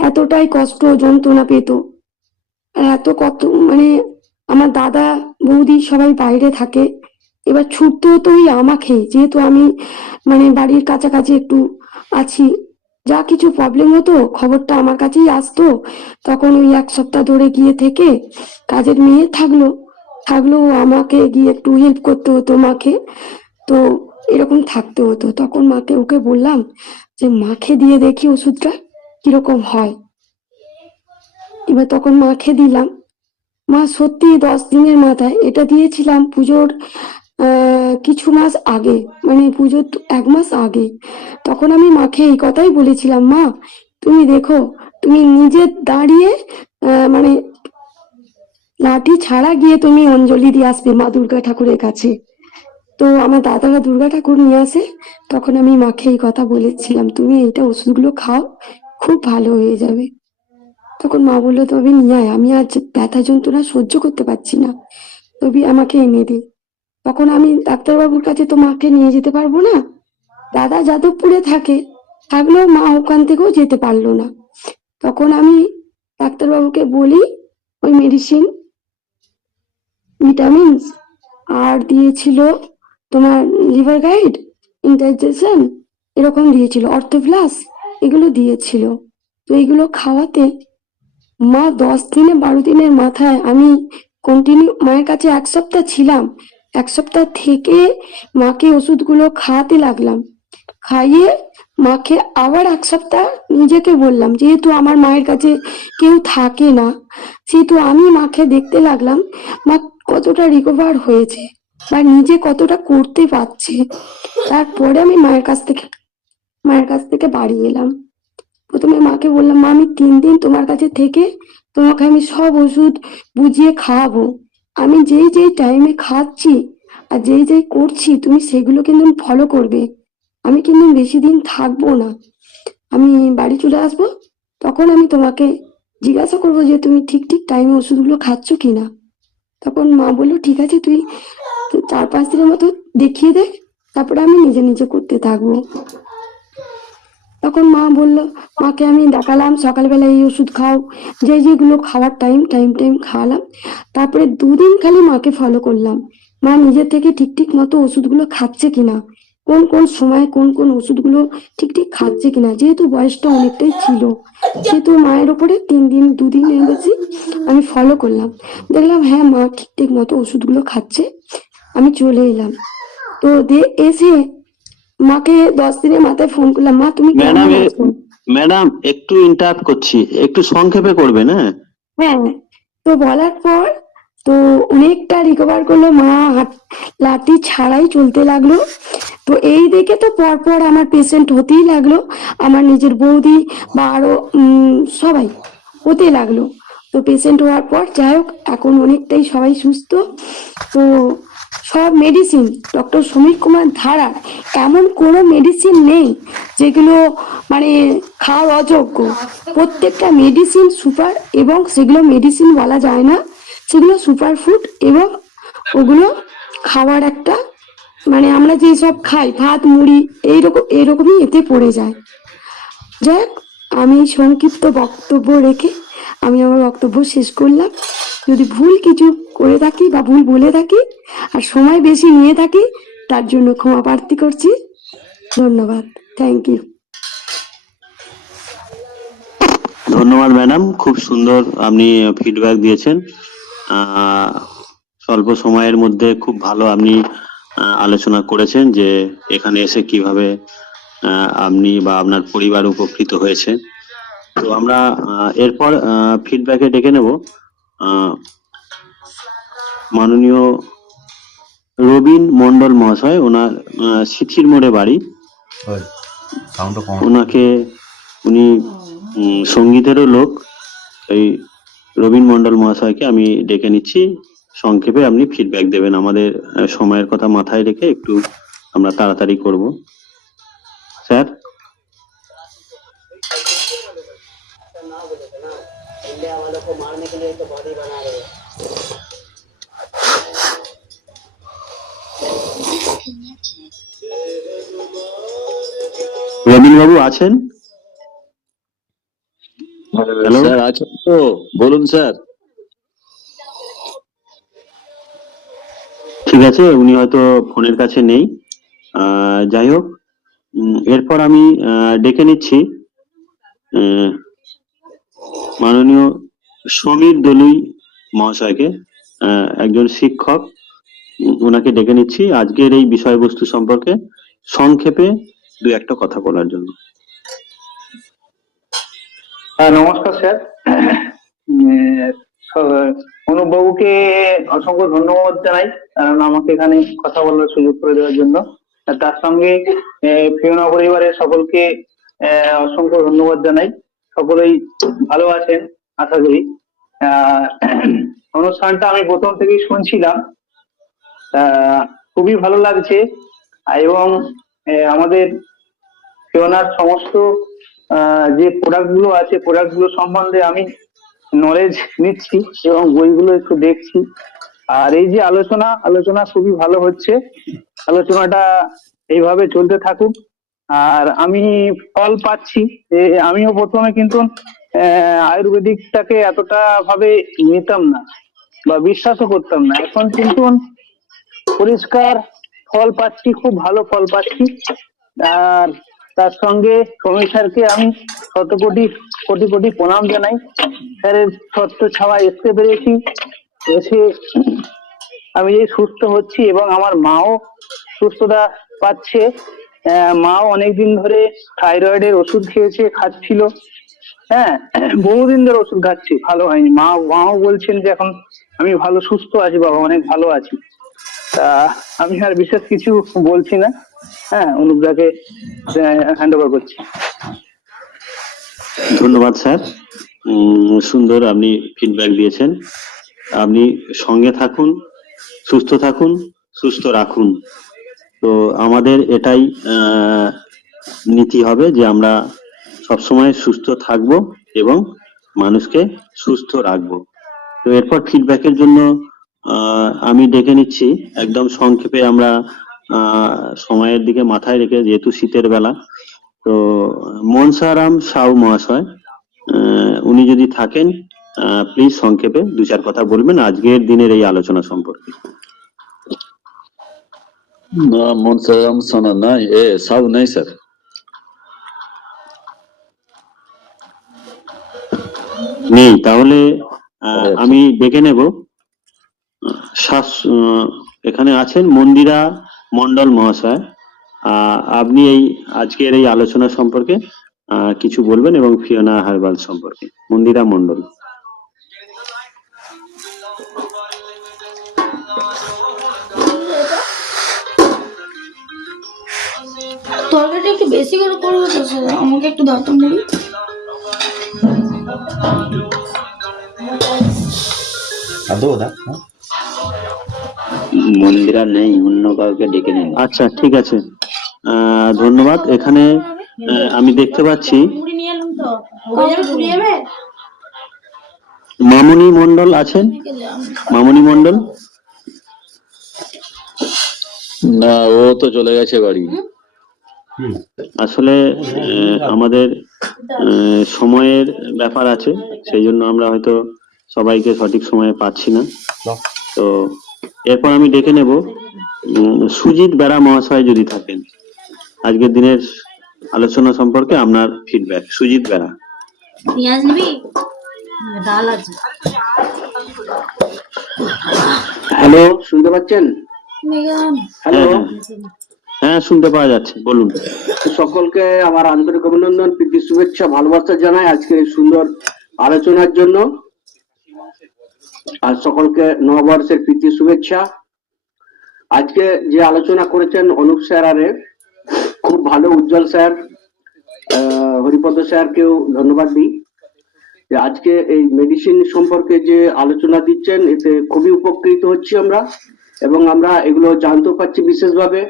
এতটাই কষ্ট যন্ত্রণা পেত। এত কত মানে আমার দাদা বৌদি সবাই বাইরে থাকে, এবার ছুটতে হতো ওই আমাকে, যেহেতু আমি মানে বাড়ির কাছাকাছি একটু আছি, যা কিছু প্রবলেম হতো খবরটা আমার কাছেই আসতো। তখন ওই 1 সপ্তাহ ধরে গিয়ে থেকে কাজের মেয়ে থাকলো আমাকে গিয়ে একটু হেল্প করতে হতো মাকে, তো এরকম থাকতে হতো। তখন ওকে বললাম যে মাকে দিয়ে দেখি ওষুধটা কিরকম হয়। এবার তখন মাকে দিলাম। মা সত্যি 10 দিনের মাথায় এটা দিয়েছিলাম পুজোর কিছু মাস আগে, মানে পুজোর 1 মাস আগে। তখন আমি মাকে এই কথাই বলেছিলাম, মা তুমি দেখো, তুমি নিজে দাঁড়িয়ে মানে লাঠি ছাড়া গিয়ে তুমি অঞ্জলি দিয়ে আসবে মা দুর্গা ঠাকুরের কাছে। তো আমার দাদারা দুর্গা ঠাকুর নিয়ে আসে, তখন আমি মাকে এই কথা বলেছিলাম, তুমি এইটা ওষুধগুলো খাও, খুব ভালো হয়ে যাবে। তখন মা বললো তবে নিয়ে আয়, আমি আজ ব্যথা যন্ত্রণা সহ্য করতে পারছি না, তবে আমাকে এনে দে। তখন আমি ডাক্তারবাবুর কাছে তো মাকে নিয়ে যেতে পারবো না, দাদা যাদবপুরে থাকে, থাকলেও মা ওখান থেকেও যেতে পারলো না। তখন আমি ডাক্তারবাবুকে বলি ওই মেডিসিন, ভিটামিনস আর দিয়েছিল তোমার লিভার গাইড, ইন্টারজেকশন এরকম দিয়েছিল, অর্থোপ্লাস এগুলো দিয়েছিল। তো এইগুলো খাওয়াতে মা 10 দিনে 12 দিনের মাথায় আমি কন্টিনিউ মায়ের কাছে 1 সপ্তাহ ছিলাম। 1 সপ্তাহ থেকে মাকে ওষুধগুলো খাওয়াতে লাগলাম, খাইয়ে মাকে আবার 1 সপ্তাহ নিজেকে বললাম, যেহেতু আমার মায়ের কাছে কেউ থাকে না, সেহেতু আমি মাকে দেখতে লাগলাম মা কতটা রিকভার হয়েছে বা নিজে কতটা করতে পারছে। তারপরে আমি মায়ের কাছ থেকে বাড়ি এলাম। প্রথমে মাকে বললাম, মা আমি 3 দিন তোমার কাছে থেকে তোমাকে আমি সব ওষুধ বুঝিয়ে খাওয়াবো, আমি যেই যেই টাইমে খাচ্ছি আর যেই যেই করছি তুমি সেগুলো কিন্তু ফলো করবে, আমি কিন্তু বেশি দিন থাকবো না, আমি বাড়ি চলে আসবো, তখন আমি তোমাকে জিজ্ঞাসা করবো যে তুমি ঠিক ঠিক টাইমে ওষুধগুলো খাচ্ছ কিনা। তখন মা বললো ঠিক আছে, তুই 4-5 দিনের মতো দেখিয়ে দে, তারপরে আমি নিজে নিজে করতে থাকবো। তখন মা বললো, মাকে আমি দেখালাম সকালবেলা এই ওষুধ খাও, যেগুলো খাওয়ার টাইম খাওয়ালাম। তারপরে 2 দিন খালি মাকে ফলো করলাম, মা নিজের থেকে ঠিক মতো ওষুধগুলো খাচ্ছে কিনা, কোন কোন সময় কোন কোন ওষুধগুলো ঠিক খাচ্ছে কিনা। যেহেতু বয়সটা অনেকটাই ছিল, সেহেতু মায়ের উপরে 3 দিন 2 দিনের বেশি আমি ফলো করলাম, দেখলাম হ্যাঁ মা ঠিক মতো ওষুধগুলো খাচ্ছে। আমি চলে এলাম, তো এসে মাকে 10 দিনের মাথায় ফোন করলাম, মা তুমি কেমন ম্যাডাম আছো? ম্যাডাম একটু ইন্টারাপ্ট করছি, একটু সংক্ষেপে করবেন। হ্যাঁ, হ্যাঁ, তো বলার পর তো অনেকটা রিকভার করলো মা, লাঠি ছাড়াই চলতে লাগলো। তো এই দেখে তো পরপর আমার পেশেন্ট হতেই লাগলো, আমার নিজের বৌদি বা আরো সবাই হতে লাগলো। তো পেশেন্ট হওয়ার পর যাই হোক এখন অনেকটাই সবাই সুস্থ। তো সব মেডিসিন ডক্টর সমীর কুমার ধারার এমন কোনো মেডিসিন নেই যেগুলো মানে খাওয়ার অযোগ্য, প্রত্যেকটা মেডিসিন সুপার, এবং সেগুলো মেডিসিন বলা যায় না, সেগুলো সুপার ফুড, এবং ওগুলো খাওয়ার একটা মানে আমরা যে সব খাই ভাত মুড়ি এরকমই এতে পড়ে যায়। যাই হোক, আমি সংক্ষিপ্ত বক্তব্য রেখে আমি আমার বক্তব্য শেষ করলাম। যদি ভুল কিছু করে থাকি বা ভুল বলে থাকি আর সময় বেশি নিয়ে থাকি, তার জন্য ক্ষমা প্রার্থী করছি। ধন্যবাদ, থ্যাংক ইউ। ধন্যবাদ ম্যাডাম, খুব সুন্দর আপনি ফিডব্যাক দিয়েছেন। স্বল্প সময়ের মধ্যে খুব ভালো আপনি আলোচনা করেছেন যে এখানে এসে কিভাবে আপনি বা আপনার পরিবার উপকৃত হয়েছে। তো আমরা এরপর ফিডব্যাকে ডেকে নেব মাননীয় রবীন মন্ডল মহাশয়, ওনার সিথির মোড়ে বাড়ি। ওনাকে উনি সঙ্গীতেরও লোক, এই রবীন মন্ডল মহাশয়কে আমি ডেকে নিচ্ছি, সংক্ষেপে আপনি ফিডব্যাক দেবেন। আমাদের সময়ের কথা মাথায় রেখে একটু আমরা তাড়াতাড়ি করব। স্যার, রবীন বাবু আছেন? হ্যালো স্যার আছেন তো, বলুন স্যার। ঠিক আছে, উনি হয়তো ফোনের কাছে নেই। যাই হোক, এরপর আমি ডেকে নিচ্ছি মাননীয় সমীর দলুই মহাশয়কে, একজন শিক্ষক, ওনাকে ডেকে নিচ্ছি আজকের এই বিষয়বস্তু সম্পর্কে সংক্ষেপে 2-1 কথা বলার জন্য। নমস্কার স্যার। অনুপবাবুকে অসংখ্য ধন্যবাদ জানাই, কারণ আমাকে এখানে কথা বলার সুযোগ করে দেওয়ার জন্য। আর তার সঙ্গে ফিওনা পরিবারের সকলকে অসংখ্য ধন্যবাদ জানাই। সকলেই ভালো আছেন আশা করি। আহ, অনুষ্ঠানটা আমি প্রথম থেকেই শুনছিলাম, খুবই ভালো লাগছে। এবং আমাদের ফিওনার সমস্ত যে প্রোডাক্ট গুলো আছে, প্রোডাক্ট গুলো সম্বন্ধে আমি নলেজ নিচ্ছি এবং বইগুলো একটু দেখছি। আর এই যে আলোচনা খুবই ভালো হচ্ছে। আলোচনাটা এইভাবে চলতে থাকুক। আর আমি ফল পাচ্ছি। আমিও প্রথমে কিন্তু আয়ুর্বেদিকটাকে এতটা ভাবে নিতাম না বা বিশ্বাসও করতাম না। এখন কিন্তু পরিষ্কার ফল পাচ্ছি, খুব ভালো ফল পাচ্ছি। আর তার সঙ্গে সমীর স্যারকে আমি কোটি কোটি প্রণাম জানাই। স্যারের ছত্র ছাওয়া আসতে পেরেছি, এসে আমি এই সুস্থ হচ্ছি এবং আমার মাও সুস্থতা পাচ্ছে। মাও অনেকদিন ধরে থাইরয়েডের ওষুধ খাচ্ছিল। হ্যাঁ, বহুদিন ধরে ওষুধ খাচ্ছি, ভালো হয়নি। মাও বলছেন যে এখন আমি ভালো সুস্থ আছি বাবা, অনেক ভালো আছি। তা আমি আর বিশেষ কিছু বলছি না। হ্যাঁ, অনুপদাকে হ্যান্ড ওভার করছি। ধন্যবাদ স্যার, সুন্দর আপনি ফিডব্যাক দিয়েছেন। আপনি সঙ্গে থাকুন, সুস্থ থাকুন, সুস্থ রাখুন। তো আমাদের এটাই নীতি হবে যে আমরা সবসময় সুস্থ থাকব এবং মানুষকে সুস্থ রাখবো। তো এরপর ফিডব্যাকের জন্য আমি ডেকে নিচ্ছি একদম সংক্ষেপে। আমরা সময়ের দিকে মাথায় রেখে, যেহেতু শীতের বেলা, তো মনসারাম সাউ মহাশয় উনি যদি থাকেন, প্লিজ সংক্ষেপে দু চার কথা বলবেন আজকের দিনের এই আলোচনা সম্পর্কে। না, মনসারাম সোনা নাই, সাউ নাই স্যার। নেই, তাহলে আমি ডেকে নেব। এখানে আছেন মন্দিরা মন্ডল মহাশয়। আপনি এই আজকের এই আলোচনা সম্পর্কে কিছু বলবেন এবং ফিওনা হার্বাল সম্পর্কে। মন্দিরা মন্ডল। তরকারিটা একটু বেশি করে করবো তো স্যার, আমাকে একটু দাও তো মুড়ি। মন্দিরা নেই, অন্য কাউকে ডেকে নেন। আচ্ছা, ঠিক আছে, ধন্যবাদ। এখানে আমি দেখতে পাচ্ছি মুড়ি নিয়ে এলাম তো, ওই যাবে মুড়ি যাবে। মামনি মন্ডল আছেন। মামনি মন্ডল? না, ও তো চলে গেছে বাড়ি। আসলে আমাদের সময়ের ব্যাপার আছে, সেই জন্য আমরা হয়তো সবাইকে সঠিক সময়ে পাচ্ছি না। তো এরপর আমি ডেকে নেব সুজিত বেরা মহাশয় যদি থাকেন আজকের দিনের আলোচনা সম্পর্কে আপনার ফিডব্যাক। সুজিত বেরা। পেঁয়াজ নিবি? ডাল আছে। হ্যালো, শুনতে পাচ্ছেন? হ্যালো, হ্যাঁ, শুনতে পাওয়া যাচ্ছে, বলুন। সকলকে আমার আন্তরিক অভিনন্দন, প্রীতি, শুভেচ্ছা, ভালোবাসা জানাই আজকের এই সুন্দর আলোচনার জন্য। আর সকলকে নববর্ষের প্রীতি শুভেচ্ছা। আজকে যে আলোচনা করেছেন অনুপ স্যার, আরে খুব ভালো। উজ্জ্বল স্যার, হরিপদ স্যারকেও ধন্যবাদ দিই যে আজকে এই মেডিসিন সম্পর্কে যে আলোচনা দিচ্ছেন, এতে খুবই উপকৃত হচ্ছি আমরা। এবং আমরা এগুলো জানতে পারছি বিশেষভাবে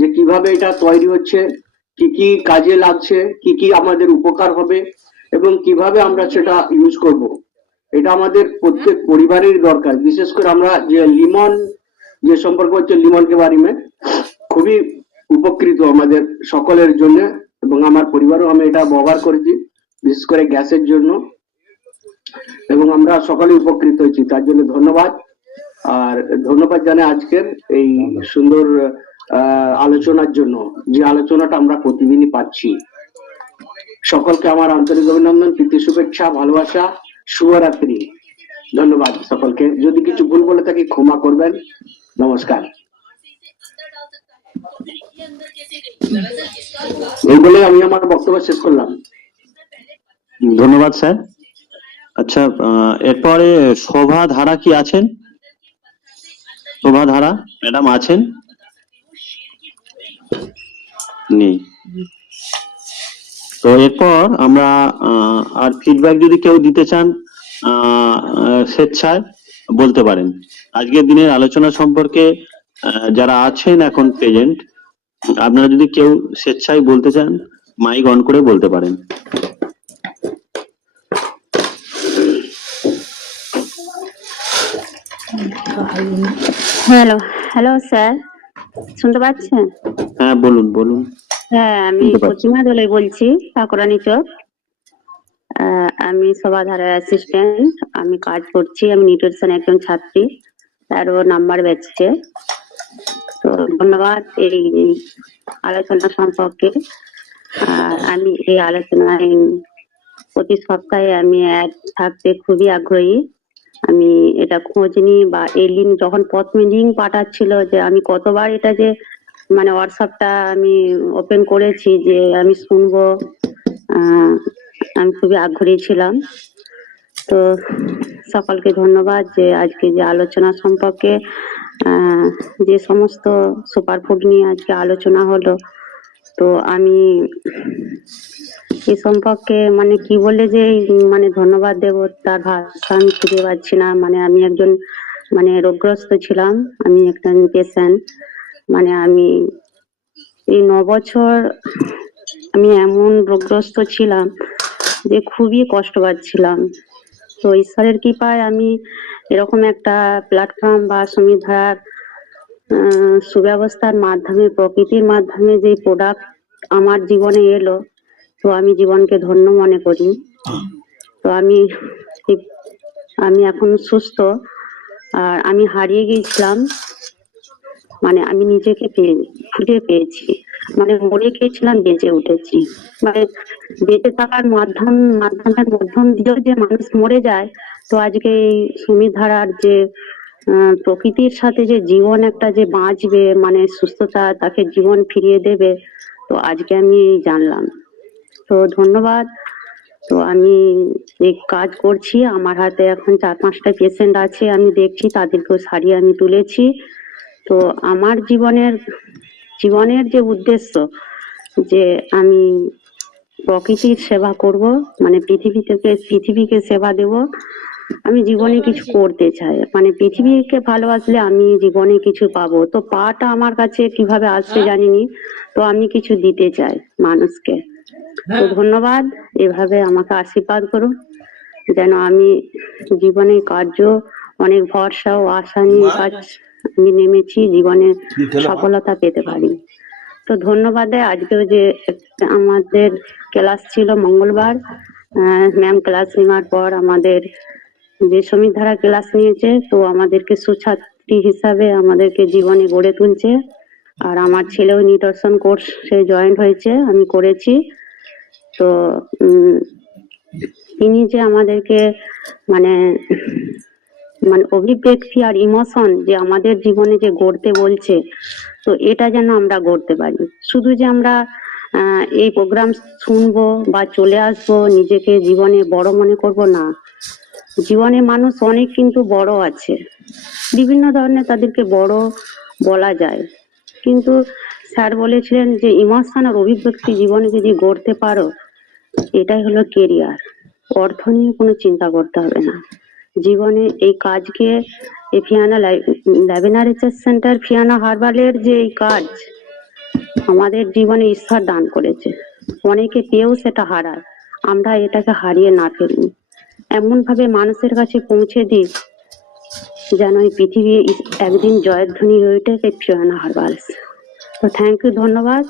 যে কিভাবে এটা তৈরি হচ্ছে, কি কি কাজে লাগছে, কি কি আমাদের উপকার হবে এবং কিভাবে আমরা সেটা ইউজ করব। এটা আমাদের প্রত্যেক পরিবারের দরকার। বিশেষ করে আমরা যে লিমন যে সম্পর্ক হচ্ছে, লিমনকে বাড়িমে খুবই উপকৃত আমাদের সকলের জন্য এবং আমার পরিবারও আমি এটা ব্যবহার করেছি, বিশেষ করে গ্যাসের জন্য, এবং আমরা সকলে উপকৃত হয়েছি। তার জন্য ধন্যবাদ। আর ধন্যবাদ জানাই আজকের এই সুন্দর আলোচনার জন্য, যে আলোচনাটা আমরা প্রতিদিনই পাচ্ছি। সকলকে আমার আন্তরিক অভিনন্দন, প্রীতি, শুভেচ্ছা, ভালোবাসা, শুভরাত্রি। ধন্যবাদ সকলকে। যদি কিছু ভুল বলে থাকি ক্ষমা করবেন। নমস্কার। এই বলে আমি আমার বক্তব্য শেষ করলাম। ধন্যবাদ স্যার। আচ্ছা, এরপরে শোভা ধারা কি আছেন? শোভা ধারা ম্যাডাম আছেন? নেই। তো এরপর আমরা আর ফিডব্যাক যদি কেউ দিতে চান স্বেচ্ছায় বলতে পারেন। আজকের দিনের আলোচনা সম্পর্কে যারা আছেন এখন প্রেজেন্ট, আপনারা যদি কেউ স্বেচ্ছায় বলতে চান মাইক অন করে বলতে পারেন। হ্যালো হ্যালো স্যার, শুনতে পাচ্ছেন? হ্যাঁ বলুন বলুন। হ্যাঁ, আমি শুনতে পাচ্ছি। প্রতিমা দোলে বলছি, ঠাকুরানী চক। আমি সভাধারার অ্যাসিস্ট্যান্ট, আমি কাজ করছি, আমি নিউট্রিশন একজন ছাত্রী, 13 নাম্বার ব্যাচে। তো ধন্যবাদ এই আলোচনা সম্পর্কে। আমি এই আলোচনায় প্রতি সপ্তাহে আমি অ্যাড থাকতে খুবই আগ্রহী। আমি এটা খোঁজ নিই বা এই লিঙ্ক যখন প্রথমে লিঙ্ক পাঠাচ্ছিল, যে আমি কতবার এটা যে মানে হোয়াটসঅ্যাপটা আমি ওপেন করেছি যে আমি শুনবো, আমি খুবই আগ্রহী ছিলাম। তো সকলকে ধন্যবাদ যে আজকে যে আলোচনা সম্পর্কে যে সমস্ত সুপারফুড নিয়ে আজকে আলোচনা হলো, তো আমি এ সম্পর্কে মানে কি বলে যে মানে ধন্যবাদ দেব তার ভাষা আমি খুঁজে পাচ্ছি না। মানে আমি একজন মানে রোগগ্রস্ত ছিলাম, আমি একটা পেশেন্ট। মানে আমি এই 9 বছর আমি এমন রোগগ্রস্ত ছিলাম যে খুবই কষ্ট পাচ্ছিলাম। তো ঈশ্বরের কৃপায় আমি এরকম একটা প্ল্যাটফর্ম বা সুমিধার সুব্যবস্থার মাধ্যমে, প্রকৃতির মাধ্যমে যে প্রোডাক্ট আমার জীবনে এলো, তো আমি জীবনকে ধন্য মনে করি। তো আমি এখন সুস্থ। আর আমি হারিয়ে গিয়েছিলাম, মানে আমি নিজেকে খুঁজে পেয়েছি। মানে মরে গিয়েছিলাম, বেঁচে উঠেছি। মানে বেঁচে থাকার মাধ্যমের মধ্যম দিয়েও যে মানুষ মরে যায়, তো আজকে এই সুমিধারার যে প্রকৃতির সাথে যে জীবন একটা যে বাঁচবে, মানে সুস্থতা, তাকে জীবন ফিরিয়ে দেবে, তো আজকে আমি জানলাম। তো ধন্যবাদ। তো আমি এই কাজ করছি, আমার হাতে এখন 4-5টা পেশেন্ট আছে, আমি দেখছি, তাদেরকেও সারিয়ে আমি তুলেছি। তো আমার জীবনের যে উদ্দেশ্য যে আমি প্রকৃতির সেবা করব, মানে পৃথিবীকে সেবা দেব, আমি জীবনে কিছু করতে চাই। মানে পৃথিবীকে ভালোবাসলে আমি জীবনে কিছু পাবো। তো পাটা আমার কাছে কিভাবে আসবে জানিনি, তো আমি কিছু দিতে চাই মানুষকে। তো ধন্যবাদ, এভাবে আমাকে আশীর্বাদ করুন যেন আমি জীবনে কার্য অনেক ভরসা ও আশা নিয়ে কাজ আমি নেমেছি, জীবনে সফলতা পেতে পারি। তো ধন্যবাদ। আজকেও যে আমাদের ক্লাস ছিল মঙ্গলবার, ম্যাম ক্লাস নেওয়ার পর আমাদের যে সমিধারা ক্লাস নিয়েছে, তো আমাদেরকে সুছাত্রী হিসাবে আমাদেরকে জীবনে গড়ে তুলছে। আর আমার ছেলেও নিদর্শন কোর্সে জয়েন হয়েছে, আমি করেছি। তো তিনি যে আমাদেরকে মানে মানে অভিব্যক্তি আর ইমোশন যে আমাদের জীবনে যে গড়তে বলছে, তো এটা যেন আমরা গড়তে পারি। শুধু যে আমরা এই প্রোগ্রাম শুনবো বা চলে আসবো, নিজেকে জীবনে বড় মনে করব না। জীবনে মানুষ অনেক কিন্তু বড় আছে, বিভিন্ন ধরনের তাদেরকে বড় বলা যায়, কিন্তু স্যার বলেছিলেন যে ইমোশন আর অভিব্যক্তি জীবনে যদি গড়তে পারো, এটাই হলো কেরিয়ার। অর্থ নিয়ে কোনো চিন্তা করতে হবে না জীবনে। এই কাজকে এই ফিয়ানা ল্যাভেনা রিসার্চ সেন্টার, ফিয়ানা হার্বালের যে এই কাজ আমাদের জীবনে ঈশ্বর দান করেছে, অনেকে পেয়েও সেটা হারায়। আমরা এটাকে হারিয়ে না ফেলি, এমন ভাবে মানুষের কাছে পৌঁছে দিই যেন এই পৃথিবী একদিন জয়ধ্বনি হয়ে ওঠে ফিয়ানা হার্বালস। তো থ্যাংক ইউ, ধন্যবাদ।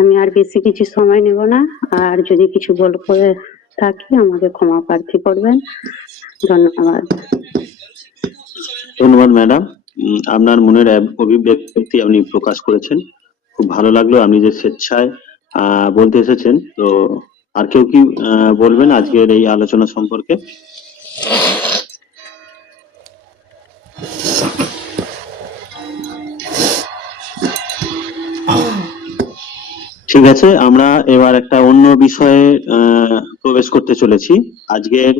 আমি আর বেশি কিছু সময় নেব না, আর যদি কিছু বলে থাকি আমাকে ক্ষমা প্রার্থী করবেন। ধন্যবাদ। ধন্যবাদ ম্যাডাম, আপনার মনের অভিব্যক্তি আপনি প্রকাশ করেছেন, খুব ভালো লাগলো। আপনি যে স্বেচ্ছায় বলতে এসেছেন। তো আর কেউ কি বলবেন আজকের এই আলোচনা সম্পর্কে? ঠিক আছে, আমরা এবার একটা অন্য বিষয়ে প্রবেশ করতে চলেছি। আজকের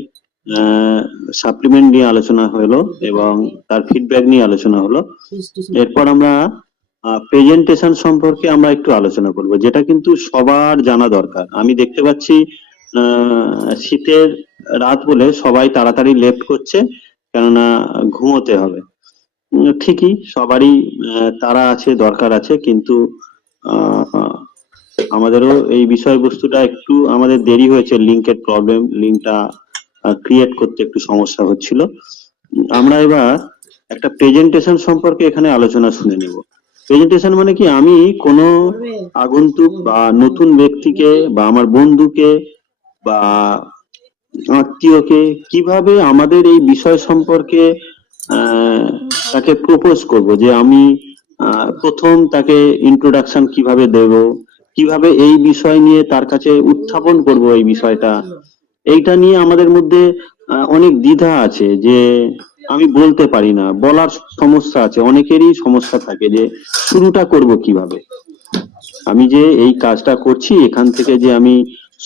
সাপ্লিমেন্ট নিয়ে আলোচনা হলো এবং তার ফিডব্যাক নিয়ে আলোচনা হলো। এরপর আমরা প্রেজেন্টেশন সম্পর্কে আমরা একটু আলোচনা করব, যেটা কিন্তু সবার জানা দরকার। আমি দেখতে পাচ্ছি শীতের রাত বলে সবাই তাড়াতাড়ি লেফট করছে, কেননা ঘুমোতে হবে। ঠিকই, সবারই তাড়া আছে, দরকার আছে, কিন্তু আমাদেরও এই বিষয়বস্তুটা একটু আমাদের দেরি হয়েছে, লিঙ্কের প্রবলেম, লিঙ্কটা ক্রিয়েট করতে একটু সমস্যা হচ্ছিল। আমরা এবার একটা প্রেজেন্টেশন সম্পর্কে এখানে আলোচনা শুনে নেব। প্রেজেন্টেশন মানে কি, আমি কোনো আগন্তুক বা নতুন ব্যক্তিকে বা আমার বন্ধুকে বা আত্মীয়কে কিভাবে আমাদের এই বিষয় সম্পর্কে তাকে প্রপোজ করব, যে আমি প্রথম তাকে ইন্ট্রোডাকশন কিভাবে দেব, কিভাবে এই বিষয় নিয়ে তার কাছে উত্থাপন করব এই বিষয়টা, এইটা নিয়ে আমাদের মধ্যে অনেক দ্বিধা আছে, যে আমি বলতে পারি না, বলার সমস্যা আছে, অনেকেরই সমস্যা থাকে যে শুরুটা করব কিভাবে। আমি যে এই কাজটা করছি, এখান থেকে যে আমি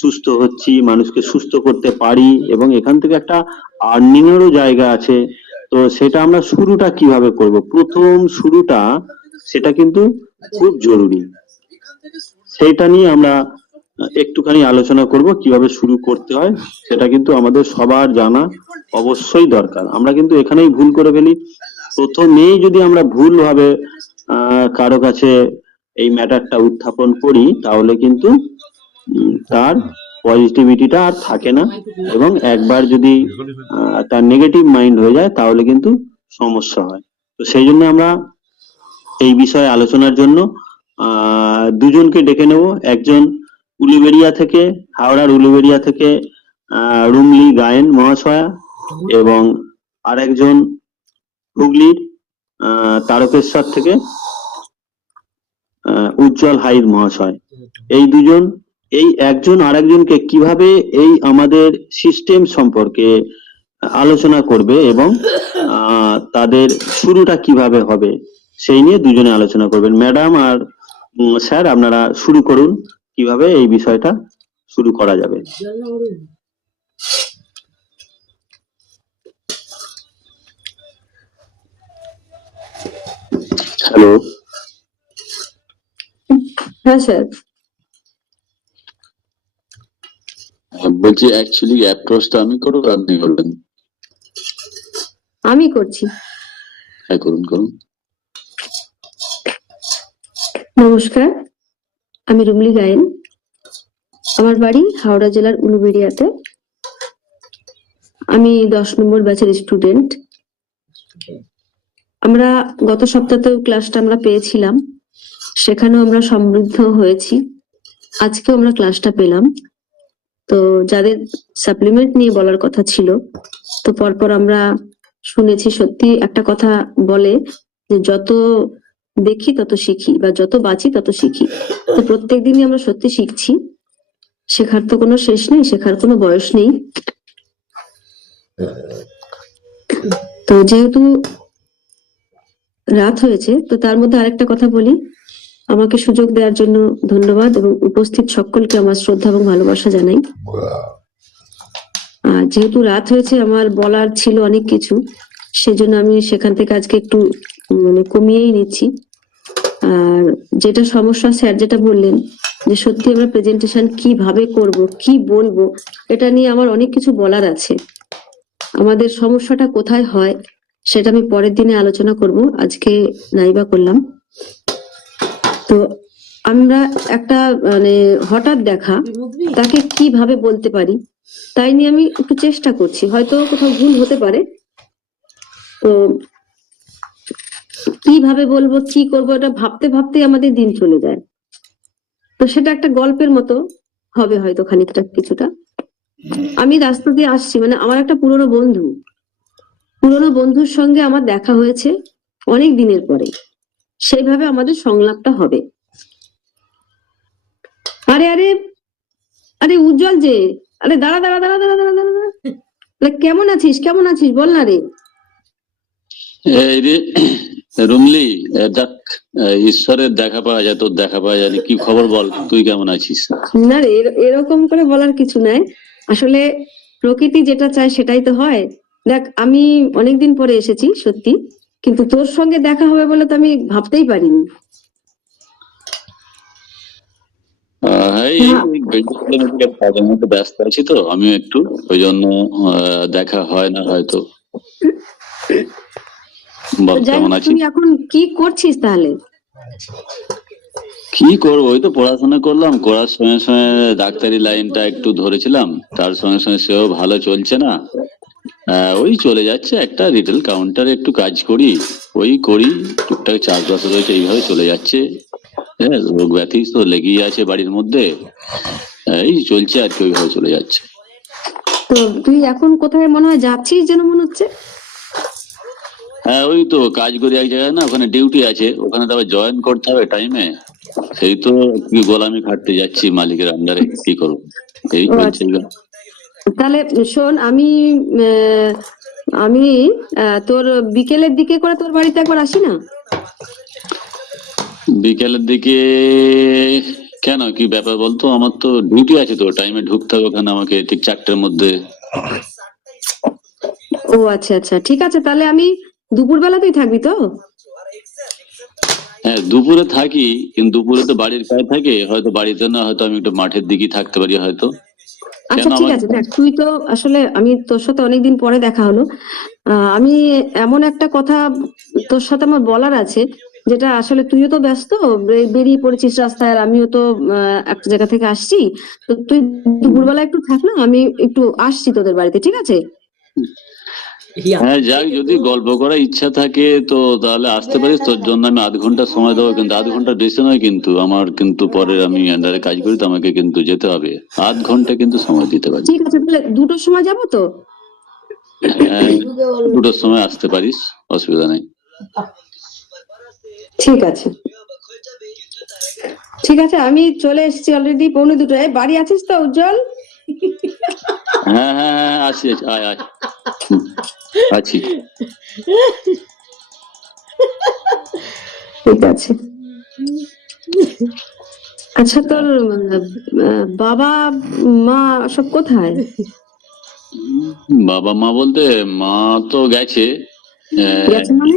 সুস্থ হচ্ছি, মানুষকে সুস্থ করতে পারি এবং এখান থেকে একটা আর্নিং এরও জায়গা আছে, তো সেটা আমরা শুরুটা কিভাবে করব, প্রথম শুরুটা, সেটা কিন্তু খুব জরুরি। সেইটা নিয়ে আমরা একটুখানি আলোচনা করব, কিভাবে শুরু করতে হয় সেটা কিন্তু আমাদের সবার জানা অবশ্যই দরকার। আমরা কিন্তু এখানেই ভুল করে ফেলি, প্রথমেই যদি আমরা ভুল ভাবে কারো কাছে এই ম্যাটারটা উত্থাপন করি, তাহলে কিন্তু তার পজিটিভিটিটা আর থাকে না, এবং একবার যদি তার নেগেটিভ মাইন্ড হয়ে যায় তাহলে কিন্তু সমস্যা হয়। তো সেই জন্য আমরা এই বিষয়ে আলোচনার জন্য দুজনকে ডেকে নেব। একজন উলুবেড়িয়া থেকে, হাওড়ার উলুবেড়িয়া থেকে রুমলি গায়েন মহাশয়া, এবং আরেকজন হুগলির তারকেশ্বর থেকে উজ্জ্বল হাইদ মহাশয়। এই দুজন, এই একজন আরেকজনকে কিভাবে এই আমাদের সিস্টেম সম্পর্কে আলোচনা করবে এবং তাদের শুরুটা কিভাবে হবে সেই নিয়ে দুজনে আলোচনা করবেন। ম্যাডাম আর স্যার, আপনারা শুরু করুন, কিভাবে এই বিষয়টা শুরু করা যাবে। হ্যালো। হ্যাঁ স্যার। বলছি অ্যাকচুয়ালি অ্যাপ্রোচটা আমি করবো, আপনি করবেন? আমি করছি। হ্যাঁ, করুন করুন। নমস্কার, আমি রুমলি গায়েন। আমার বাড়ি হাওড়া জেলার উলুবেড়িয়াতে। আমি 10 নম্বর ব্যাচের স্টুডেন্ট। আমরা গত সপ্তাহেও ক্লাসটা আমরা পেয়েছিলাম, সেখানেও আমরা সমৃদ্ধ হয়েছি। আজকেও আমরা ক্লাসটা পেলাম। তো যাদের সাপ্লিমেন্ট নিয়ে বলার কথা ছিল, তো পরপর আমরা শুনেছি। সত্যি একটা কথা বলে যে যত দেখি তত শিখি, বা যত বাঁচি তত শিখি। তো প্রত্যেকদিনই আমরা সত্যি শিখছি, শেখার তো কোনো শেষ নেই, শেখার কোনো বয়স নেই। তো যেহেতু রাত হয়েছে, তো তার মধ্যে আরেকটা কথা বলি। আমাকে সুযোগ দেওয়ার জন্য ধন্যবাদ, এবং উপস্থিত সকলকে আমার শ্রদ্ধা এবং ভালোবাসা জানাই। যেহেতু রাত হয়েছে, আমার বলার ছিল অনেক কিছু, সেজন্য আমি সেখান থেকে আজকে একটু কমিয়েই নিচ্ছি। আর যেটা সমস্যা, স্যার যেটা বললেন যে সত্যি আমরা প্রেজেন্টেশন কিভাবে করব, কি বলবো, এটা নিয়ে আমার অনেক কিছু বলার আছে। আমাদের সমস্যাটা কোথায় হয় সেটা আমি পরের দিনে আলোচনা করব, আজকে নাইবা করলাম। তো আমরা একটা হঠাৎ দেখা, তাকে কিভাবে বলতে পারি, তাই নিয়ে আমি একটু চেষ্টা করছি। হয়তো কোথাও ভুল হতে পারে, তো কিভাবে বলবো, কি করবো, এটা ভাবতে ভাবতে আমাদের দিন চলে যায়। তো সেটা একটা গল্পের মতো হবে হয়তো খানিকটা, কিছুটা। আমি রাস্তা দিয়ে আসছি, আমার একটা পুরনো বন্ধুর সঙ্গে আমার দেখা হয়েছে অনেক দিনের পরে, সেইভাবে আমাদের সংলাপটা হবে। আরে আরে আরে উজ্জ্বল যে, আরে দাঁড়া দাঁড়া দাঁড়া দাঁড়া দাঁড়া দাঁড়া দাঁড়া, কেমন আছিস বল না রে। এই রে রুমলি, যাক, ঈশ্বরের দেখা পাওয়া যায়, তোর দেখা পাওয়া যায়নি। কি খবর বল, তুই কেমন আছিস? না রে, এরকম করে বলার কিছু নাই। আসলে প্রকৃতি যেটা চায় সেটাই তো হয়। দেখ, আমি অনেকদিন পরে এসেছি সত্যি, কিন্তু তোর সঙ্গে দেখা হবে বলে তো আমি ভাবতেই পারিনি। এই কাজের মধ্যে ব্যস্ত আছি তো আমিও একটু, ওই জন্য দেখা হয় না হয়তো। বল যাই কেমন হোক, আছিস? তুই এখন কি করছিস তাহলে? কি করবো, ওই তো পড়াশোনা করলাম, করার সঙ্গে সঙ্গে ডাক্তারি লাইনটা একটু ধরেছিলাম, তার সঙ্গে সঙ্গে সেও ভালো চলছে না। ওই চলে যাচ্ছে, একটা রিটেল কাউন্টারে একটু কাজ করি, ওই করি, টুকটাক চাষবাস রয়েছে, এইভাবে চলে যাচ্ছে। হ্যাঁ, রোগ ব্যাধি তো লেগেই আছে বাড়ির মধ্যে, এই চলছে আর কি, ওইভাবে চলে যাচ্ছে। তো তুই এখন কোথায় মনে হয় যাচ্ছিস যেন মনে হচ্ছে? হ্যাঁ, ওই তো কাজ করি এক জায়গায়, না ওখানে ডিউটি আছে, ওখানে তো আবার জয়েন করতে হবে টাইমে, সেই তো কি গোলামি খাটতে যাচ্ছি মালিকের আন্ডারে, কি করবো, এই ও চলছে আচ্ছা। এগুলো। তাহলে শোন, আমি তোর বিকেলের দিকে করে তোর বাড়িতে একবার আসি না? বিকেলের দিকে? কেন, কি ব্যাপার বলতো? আমার তো ডিউটি আছে, তো টাইমে ঢুকতে হবে ওখানে আমাকে, ঠিক 4টের মধ্যে। ও আচ্ছা আচ্ছা, ঠিক আছে, তাহলে আমি দুপুরবেলাতেই থাকবি তো? হ্যাঁ, দুপুরে থাকি, কিন্তু দুপুরে তো বাড়ির কাজ থাকে, হয়তো বাড়িতে না, হয়তো আমি একটু মাঠের দিকেই থাকতে পারি হয়তো। আচ্ছা কেন ঠিক আমাকে? আছে, দেখ তুই তো আসলে, আমি তোর সাথে অনেকদিন পরে দেখা হলো, আমি এমন একটা কথা তোর সাথে আমার বলার আছে, যেটা আসলে তুইও তো ব্যস্ত, বেরিয়ে পড়েছিস রাস্তায়, আর আমিও তো একটা জায়গা থেকে আসছি, তো তুই দুপুরবেলা একটু থাক না, আমি একটু আসছি তোদের বাড়িতে, ঠিক আছে? হ্যাঁ, যাক, যদি গল্প করার ইচ্ছা থাকে তো তাহলে আসতে পারিস, তোর জন্য আমি আধ ঘন্টা সময় দেবো, কিন্তু আধ ঘন্টা বেশি নয়, কিন্তু আমার কিন্তু পরে আমি আন্ডারে কাজ করি তো, আমাকে কিন্তু যেতে হবে, আধ ঘন্টা কিন্তু সময় দিতে পারি। ঠিক আছে, তাহলে 2টোর সময় যাবো তো? হ্যাঁ, 2টোর সময় আসতে পারিস, অসুবিধা নেই। ঠিক আছে, ঠিক আছে, আমি চলে এসেছি অলরেডি, 1:45। বাড়ি আছিস তো উজ্জ্বল? হ্যাঁ হ্যাঁ হ্যাঁ, আছি আছি, আয় আয়, আছি। ঠিক আছে। আচ্ছা, তোর বাবা মা সব কোথায়? বাবা মা বলতে, মা তো গেছে, গেছে মানে?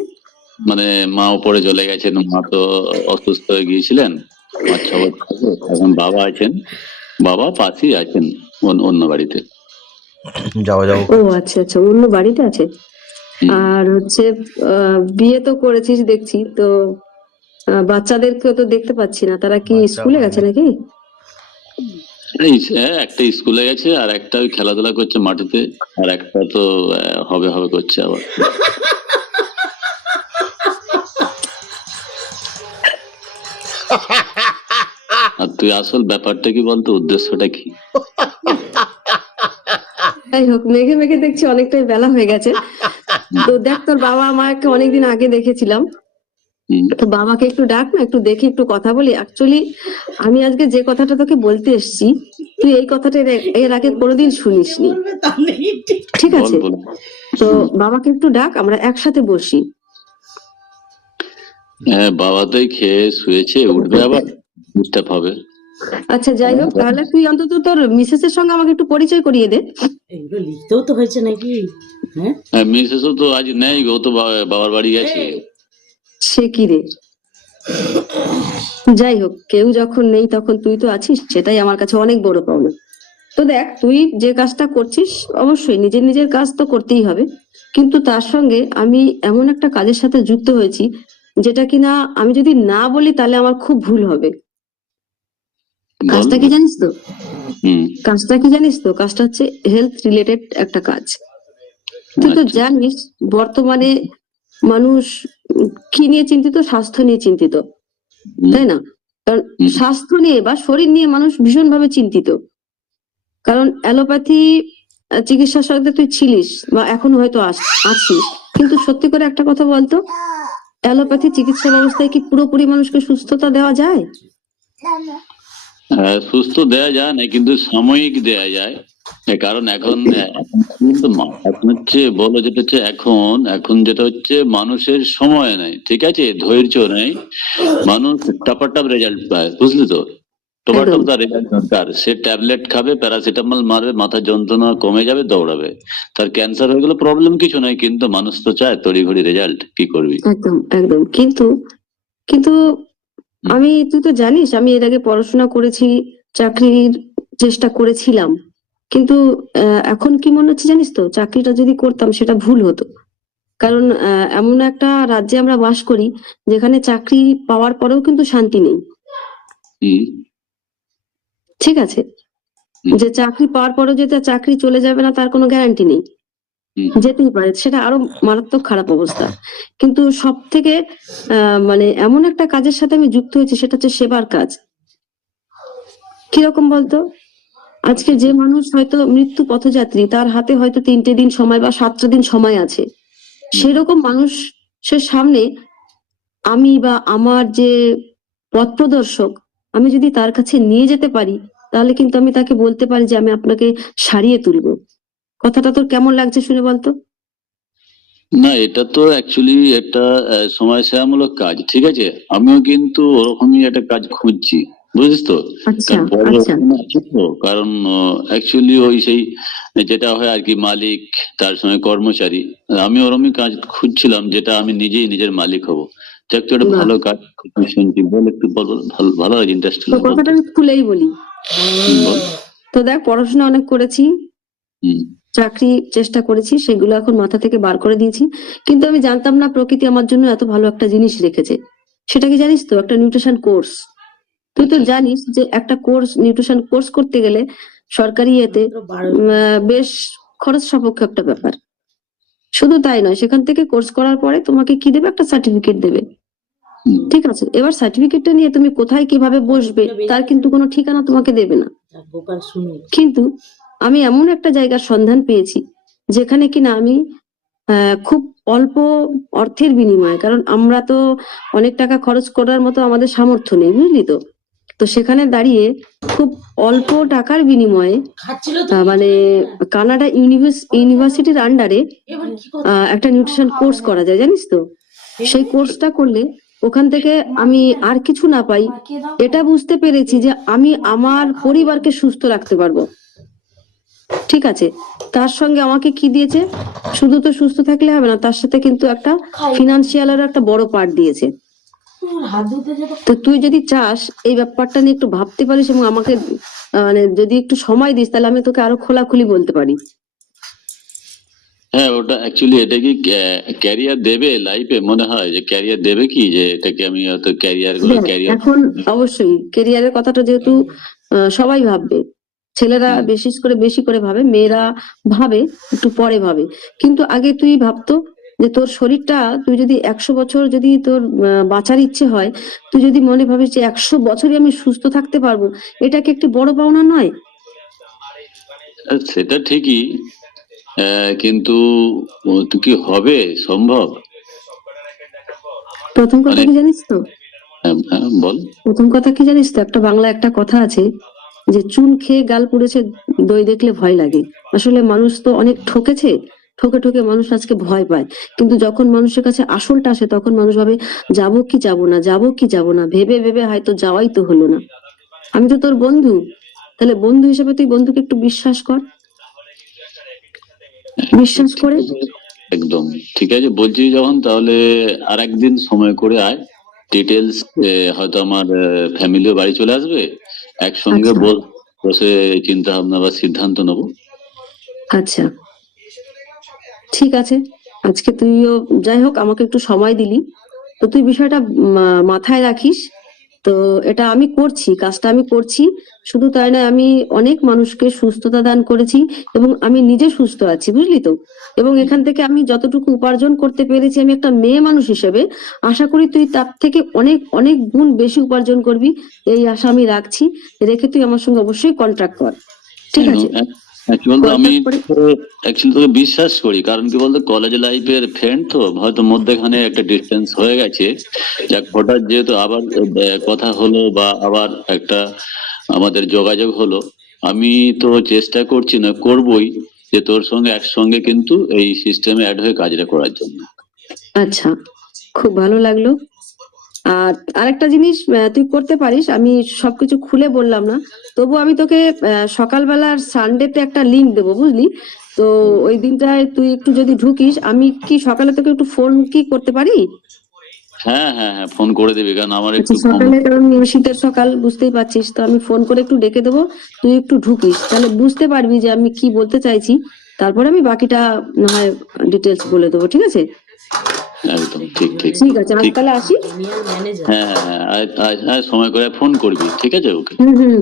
মানে মা উপরে চলে গেছেন, মা তো অসুস্থ হয়ে গিয়েছিলেন 5-6 বছর আগে। এখন বাবা আছেন, বাবা পাশেই আছেন অন্য বাড়িতে। ও আচ্ছা আচ্ছা, অন্য বাড়িতে আছে। আর হচ্ছে বিয়ে তো করেছিস দেখছি তো, বাচ্চাদেরকেও তো দেখতে পাচ্ছি না, তারা কি স্কুলে গেছে নাকি? একটা স্কুলে গেছে, আর একটা ওই খেলাধুলা করছে মাঠেতে, আর একটা তো হবে হবে করছে আবার। আর তুই আসল ব্যাপারটা কি বলতো, উদ্দেশ্যটা কি? যাই হোক, মেঘে মেঘে দেখছি অনেকটাই বেলা হয়ে গেছে, তো দেখ, তোর বাবা মাকে অনেকদিন আগে দেখেছিলাম, তো বাবাকে একটু ডাক না, একটু দেখে একটু কথা বলি। অ্যাকচুয়ালি আমি আজকে যে কথাটা তোকে বলতে এসেছি, তুই এই কথাটা এর আগে কোনোদিন শুনিসনি, ঠিক আছে? বল। তো বাবাকে একটু ডাক, আমরা একসাথে বসি। হ্যাঁ, বাবা তো খেয়ে শুয়েছে, উঠবে আবার, ডিস্টার্ব হবে। আচ্ছা যাই হোক, তাহলে তুই অন্তত তোর মিসেসের সঙ্গে আমাকে একটু পরিচয় করিয়ে দে। এগুলো লিখতেও তো হয়েছে নাকি? হ্যাঁ, মিসেসও তো আজ নেই, ও তো বাবার বাড়ি গেছে। সে কি রে? যাই হোক, কেউ যখন নেই তখন তুই তো আছিস, সেটাই আমার কাছে অনেক বড় পাওনা। তো দেখ, তুই যে কাজটা করছিস, অবশ্যই নিজের নিজের কাজ তো করতেই হবে, কিন্তু তার সঙ্গে আমি এমন একটা কাজের সাথে যুক্ত হয়েছি, যেটা কিনা আমি যদি না বলি তাহলে আমার খুব ভুল হবে। কাজটা কি জানিস তো? কাজটা কি জানিস তো? কাজটা হচ্ছে হেলথ রিলেটেড একটা কাজ। তুই তো জানিস বর্তমানে মানুষ কি নিয়ে চিন্তিত? স্বাস্থ্য নিয়ে চিন্তিত, তাই না? কারণ স্বাস্থ্য নিয়ে বা শরীর নিয়ে মানুষ ভীষণভাবে চিন্তিত। কারণ অ্যালোপ্যাথি চিকিৎসার সাথে তুই ছিলিস বা এখন হয়তো আছিস, কিন্তু সত্যি করে একটা কথা বলতো, অ্যালোপ্যাথি চিকিৎসা ব্যবস্থায় কি পুরোপুরি মানুষকে সুস্থতা দেওয়া যায়? সুস্থ দেয়া যায় না, কিন্তু সাময়িক দেয়া যায়, কারণ এখন হচ্ছে বলো যেটা হচ্ছে, এখন যেটা হচ্ছে মানুষের সময় নেই, ঠিক আছে, ধৈর্য নেই, মানুষ টাপাটাপ রেজাল্ট পায়, বুঝলি তো? একদম। তার রেজাল্ট দরকার, সে ট্যাবলেট খাবে, প্যারাসিটামল মারবে, মাথা যন্ত্রণা কমে যাবে, দৌড়াবে। তার ক্যান্সার হয়ে গেলে প্রবলেম কিছু নাই, কিন্তু মানুষ তো চায় তড়িঘড়ি রেজাল্ট, কি করবি? একদম একদম। কিন্তু কিন্তু তুই তো জানিস আমি এর আগে পড়াশোনা করেছি, চাকরির চেষ্টা করেছিলাম, কিন্তু এখন কি মনে হচ্ছে জানিস তো, চাকরিটা যদি করতাম সেটা ভুল হতো। কারণ এমন একটা রাজ্যে আমরা বাস করি যেখানে চাকরি পাওয়ার পরেও কিন্তু শান্তি নেই। হুম, ঠিক আছে, যে চাকরি পাওয়ার পরেও যে তার চাকরি চলে যাবে না তার কোনো গ্যারান্টি নেই, হুম। যেতেই পারে, সেটা আরো মারাত্মক খারাপ অবস্থা। কিন্তু সব থেকে মানে এমন একটা কাজের সাথে আমি যুক্ত হয়েছি, সেটা হচ্ছে সেবার কাজ। কিরকম বলতো, আজকে যে মানুষ হয়তো মৃত্যু পথযাত্রী, তার হাতে হয়তো 3টে দিন সময় বা 7টা দিন সময় আছে, সেরকম মানুষের সামনে আমি বা আমার যে পথ প্রদর্শক, আমি যদি তার কাছে নিয়ে যেতে পারি, তাহলে কিন্তু আমি তাকে বলতে পারি যে আমি আপনাকে সারিয়ে তুলবো। কথাটা তোর কেমন লাগছে শুনে বলতো? না, এটা তো অ্যাকচুয়ালি একটা সমাজসেবামূলক কাজ, ঠিক আছে। আমিও কিন্তু ওরকমই একটা কাজ খুঁজছি, বুঝিস তো। আচ্ছা কারণ বড় আচ্ছা। ওখানে আছে তো, কারণ অ্যাকচুয়ালি ওই সেই যেটা হয় আর কি, মালিক তার সঙ্গে কর্মচারী, আমি ওরকমই কাজ খুঁজছিলাম যেটা আমি নিজেই নিজের মালিক হব। দেখ তো একটা বাহ। ভালো কাজ শুনছি, বল একটু বল, ভালো ভালো লাগে, ইন্টারেস্টিং তো কথাটা আমি খুলেই বলি, বল। তো দেখ পড়াশোনা অনেক করেছি, হুম, চাকরি চেষ্টা করেছি, সেগুলো এখন মাথা থেকে বার করে দিয়েছি, কিন্তু আমি জানতাম না প্রকৃতি আমার জন্য এত ভালো একটা জিনিস রেখেছে। সেটা কি জানিস তো, একটা নিউট্রিশন কোর্স। তুই তো আচ্ছা। জানিস যে একটা কোর্স, নিউট্রিশন কোর্স করতে গেলে সরকারি এতে বেশ খরচ সাপেক্ষ একটা ব্যাপার। শুধু তাই নয়, সেখান থেকে কোর্স করার পরে তোমাকে কি দেবে, একটা সার্টিফিকেট দেবে। হুম, ঠিক আছে, এবার সার্টিফিকেটটা নিয়ে তুমি কোথায় কিভাবে বসবে তার কিন্তু কোনো ঠিকানা তোমাকে দেবে না। কিন্তু আমি এমন একটা জায়গার সন্ধান পেয়েছি যেখানে কিনা আমি খুব অল্প অর্থের বিনিময়ে, কারণ আমরা তো অনেক টাকা খরচ করার মতো আমাদের সামর্থ্য নেই, বুঝলি তো। তো সেখানে দাঁড়িয়ে খুব অল্প টাকার বিনিময়ে মানে কানাডা ইউনিভার্সিটির আন্ডারে একটা নিউট্রিশন কোর্স করা যায়, জানিস তো। সেই কোর্সটা করলে ওখান থেকে আমি আর কিছু না পাই, এটা বুঝতে পেরেছি যে আমি আমার পরিবারকে সুস্থ রাখতে পারবো। ঠিক আছে, তার সঙ্গে আমাকে কি দিয়েছে, শুধু তো সুস্থ থাকলে হবে না, তার সাথে কিন্তু একটা ফিনান্সিয়ালের একটা বড় পার্ট দিয়েছে। তো তুই যদি চাস এই ব্যাপারটা নিয়ে একটু ভাবতে পারিস এবং আমাকে মানে যদি একটু সময় দিস, তাহলে আমি তোকে আরো খোলাখুলি বলতে পারি। হ্যাঁ, ওটা অ্যাকচুয়ালি এটা কি ক্যারিয়ার দেবে লাইফে? মনে হয় যে ক্যারিয়ার দেবে, কি যে এটাকে আমি হয়তো ক্যারিয়ার দেখ, এখন অবশ্যই কেরিয়ারের কথাটা যেহেতু সবাই ভাববে, ছেলেরা বেশি করে ভাবে, মেয়েরা ভাবে একটু পরে ভাবে, কিন্তু আগে তুই ভাবতো যে তোর শরীরটা, তুই যদি 100 বছর যদি তোর বাঁচার ইচ্ছে হয়, তুই যদি মনে ভাবিস যে 100 বছরই আমি সুস্থ থাকতে পারবো, এটা কি একটি বড় পাওনা নয়? সেটা ঠিকই, কিন্তু তো কি হবে সম্ভব? প্রথম কথা কি জানিস তো, হ্যাঁ, বল। প্রথম কথা কি জানিস তো, একটা বাংলা একটা কথা আছে যে চুন খেয়ে গাল পুড়েছে, দই দেখলে ভয় লাগে। আসলে মানুষ তো অনেক ঠকেছে, ঠকে ঠকে মানুষ আজকে ভয় পায়, কিন্তু যখন মানুষের কাছে আসলটা আসে তখন মানুষ ভাবে যাবো কি যাবো না, যাবো কি যাবো না, ভেবে ভেবে হয়তো যাওয়াই তো হলো না। আমি তো তোর বন্ধু, তাহলে বন্ধু হিসেবে তুই বন্ধুকে একটু বিশ্বাস কর, বিশ্বাস করে। একদম ঠিক আছে বলছি যখন, তাহলে আর একদিন সময় করে আয়, ডিটেলস, হয়তো আমার ফ্যামিলিও বাড়ি চলে আসবে, একসঙ্গে আচ্ছা বসে চিন্তা ভাবনা বা সিদ্ধান্ত নেবো। আচ্ছা, ঠিক আছে। আজকে তুইও যাই হোক আমাকে একটু সময় দিলি, তো তুই বিষয়টা মাথায় রাখিস। তো এটা আমি করছি, কাজটা আমি করছি, শুধু তাই নয়, আমি অনেক মানুষকে সুস্থতা দান করেছি এবং আমি নিজে সুস্থ আছি, বুঝলি তো। এবং এখান থেকে আমি যতটুকু উপার্জন করতে পেরেছি, আমি একটা মেয়ে মানুষ হিসেবে আশা করি তুই তার থেকে অনেক অনেক গুণ বেশি উপার্জন করবি, এই আশা আমি রাখছি। রেখে তুই আমার সঙ্গে অবশ্যই কন্ট্যাক্ট কর, ঠিক আছে? কি বলতো, আমি Contact করে- অ্যাকচুয়ালি তোকে বিশ্বাস করি, কারণ কি বলতো, কলেজ লাইফের ফ্রেন্ড তো, হয়তো মধ্যেখানে একটা ডিস্টেন্স হয়ে গেছে, যাক হঠাৎ যেহেতু আবার কথা হলো বা আবার একটা আমাদের যোগাযোগ হলো, আমি তো চেষ্টা করছি না, করবই, যে তোর সঙ্গে একসঙ্গে কিন্তু এই সিস্টেমে অ্যাড হয়ে কাজটা করার জন্য। আচ্ছা, খুব ভালো লাগলো। আর আরেকটা জিনিস তুই করতে পারিস, আমি সবকিছু খুলে বললাম না, তবু আমি তোকে সকালবেলার সানডেতে একটা লিংক দেবো, বুঝলি? তো ওই দিনটায় তুই একটু যদি ঢুকিস, আমি কি সকালে তোকে একটু ফোন কি করতে পারি? হ্যাঁ হ্যাঁ হ্যাঁ, ফোন করে দিবি, কারণ আমার আচ্ছা, একটু কম। সকালে, কারণ শীতের সকাল বুঝতেই পারছিস, তো আমি ফোন করে একটু ডেকে দেবো, তুই একটু ঢুকিস, তাহলে বুঝতে পারবি যে আমি কি বলতে চাইছি। তারপরে আমি বাকিটা না হয় ডিটেলস বলে দেবো, ঠিক আছে? একদম ঠিক ঠিক ঠিক আছে, আজ ঠিক। তাহলে আসি। Senior manager. হ্যাঁ হ্যাঁ, আজ সময় করে ফোন করবি, ঠিক আছে? ওকে,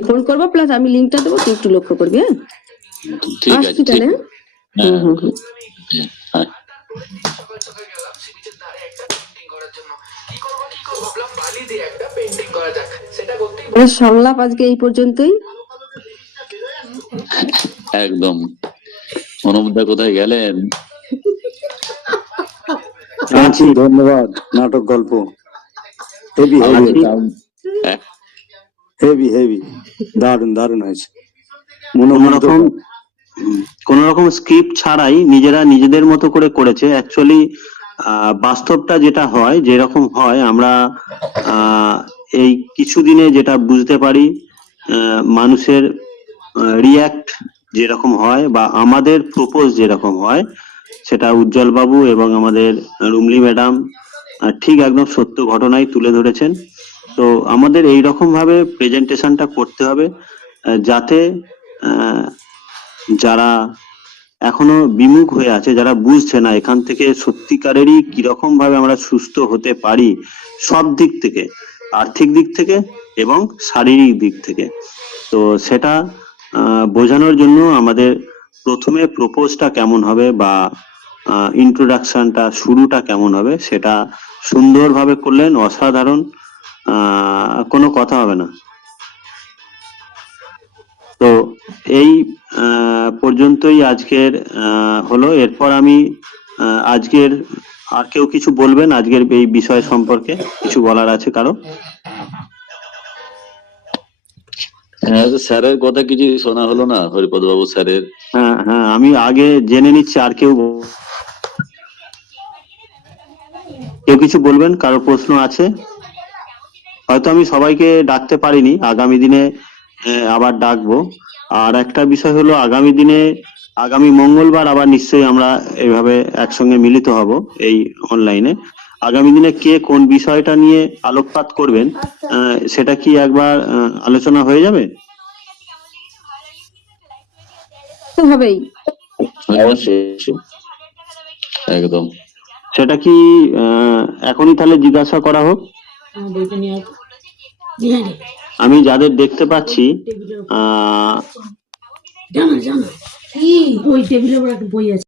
ফোন করবো, প্লাস আমি লিঙ্কটা দেবো, তুই একটু লক্ষ্য করবি। হ্যাঁ, ঠিক আছে, আসছি ঠিক। তাহলে। হ্যাঁ হুম হুম। হ্যাঁ। সংলাপ আজকে এই পর্যন্তই। একদম। অনুপদা কোথায় গেলেন? আছি, ধন্যবাদ। নাটক গল্প হেভি হেভি হ্যাঁ, হেভি হেভি, দারুণ দারুণ হয়েছে। কোন রকম স্ক্রিপ্ট ছাড়াই নিজেরা নিজেদের মতো করে করেছে। অ্যাকচুয়ালি বাস্তবটা যেটা হয়, যেরকম হয়, আমরা এই কিছুদিনে যেটা বুঝতে পারি, মানুষের রিয়্যাক্ট যেরকম হয় বা আমাদের প্রপোজ যেরকম হয়, সেটা উজ্জ্বল বাবু এবং আমাদের রুমলি ম্যাডাম ঠিক একদম সত্য ঘটনাই তুলে ধরেছেন। তো আমাদের এই রকম ভাবে প্রেজেন্টেশনটা করতে হবে, যাতে যারা এখনো বিমুখ হয়ে আছে, যারা বুঝছে না এখান থেকে সত্যিকারেরই কিরকম ভাবে আমরা সুস্থ হতে পারি, সব দিক থেকে, আর্থিক দিক থেকে এবং শারীরিক দিক থেকে। তো সেটা বোঝানোর জন্য আমাদের প্রথমে প্রপোজটা কেমন হবে বা ইন্ট্রোডাকশনটা, শুরুটা কেমন হবে, সেটা সুন্দরভাবে করলেন, অসাধারণ। কোনো কথা হবে না। তো এই পর্যন্তই আজকের হলো। এরপর আমি আজকের, আর কেউ কিছু বলবেন আজকের এই বিষয় সম্পর্কে? কিছু বলার আছে কারো? হ্যাঁ, স্যারের কথা কিছু শোনা হলো না, হরিপদ বাবু স্যারের। হ্যাঁ হ্যাঁ, আমি আগে জেনে নিচ্ছি। আর কেউ কেউ কিছু বলবেন? কারো প্রশ্ন আছে? হয়তো আমি সবাইকে ডাকতে পারিনি, আগামী দিনে আবার ডাকবো। আর একটা বিষয় হলো, আগামী দিনে, আগামী মঙ্গলবার আবার নিশ্চয়ই আমরা এইভাবে একসঙ্গে মিলিত হব এই অনলাইনে। আগামী দিনে কে কোন বিষয়টা নিয়ে আলোকপাত করবেন, সেটা কি একবার আলোচনা হয়ে যাবে? তো হবেই। অবশ্যই, একদম। সেটা কি এখনই তাহলে জিজ্ঞাসা করা হোক? আমার বইটা নিয়ে আসো। হ্যাঁ রে, আমি যাদের দেখতে পাচ্ছি, টেবিলের উপর। জানো জানো কি ওই টেবিলের উপর একটা বই আছে।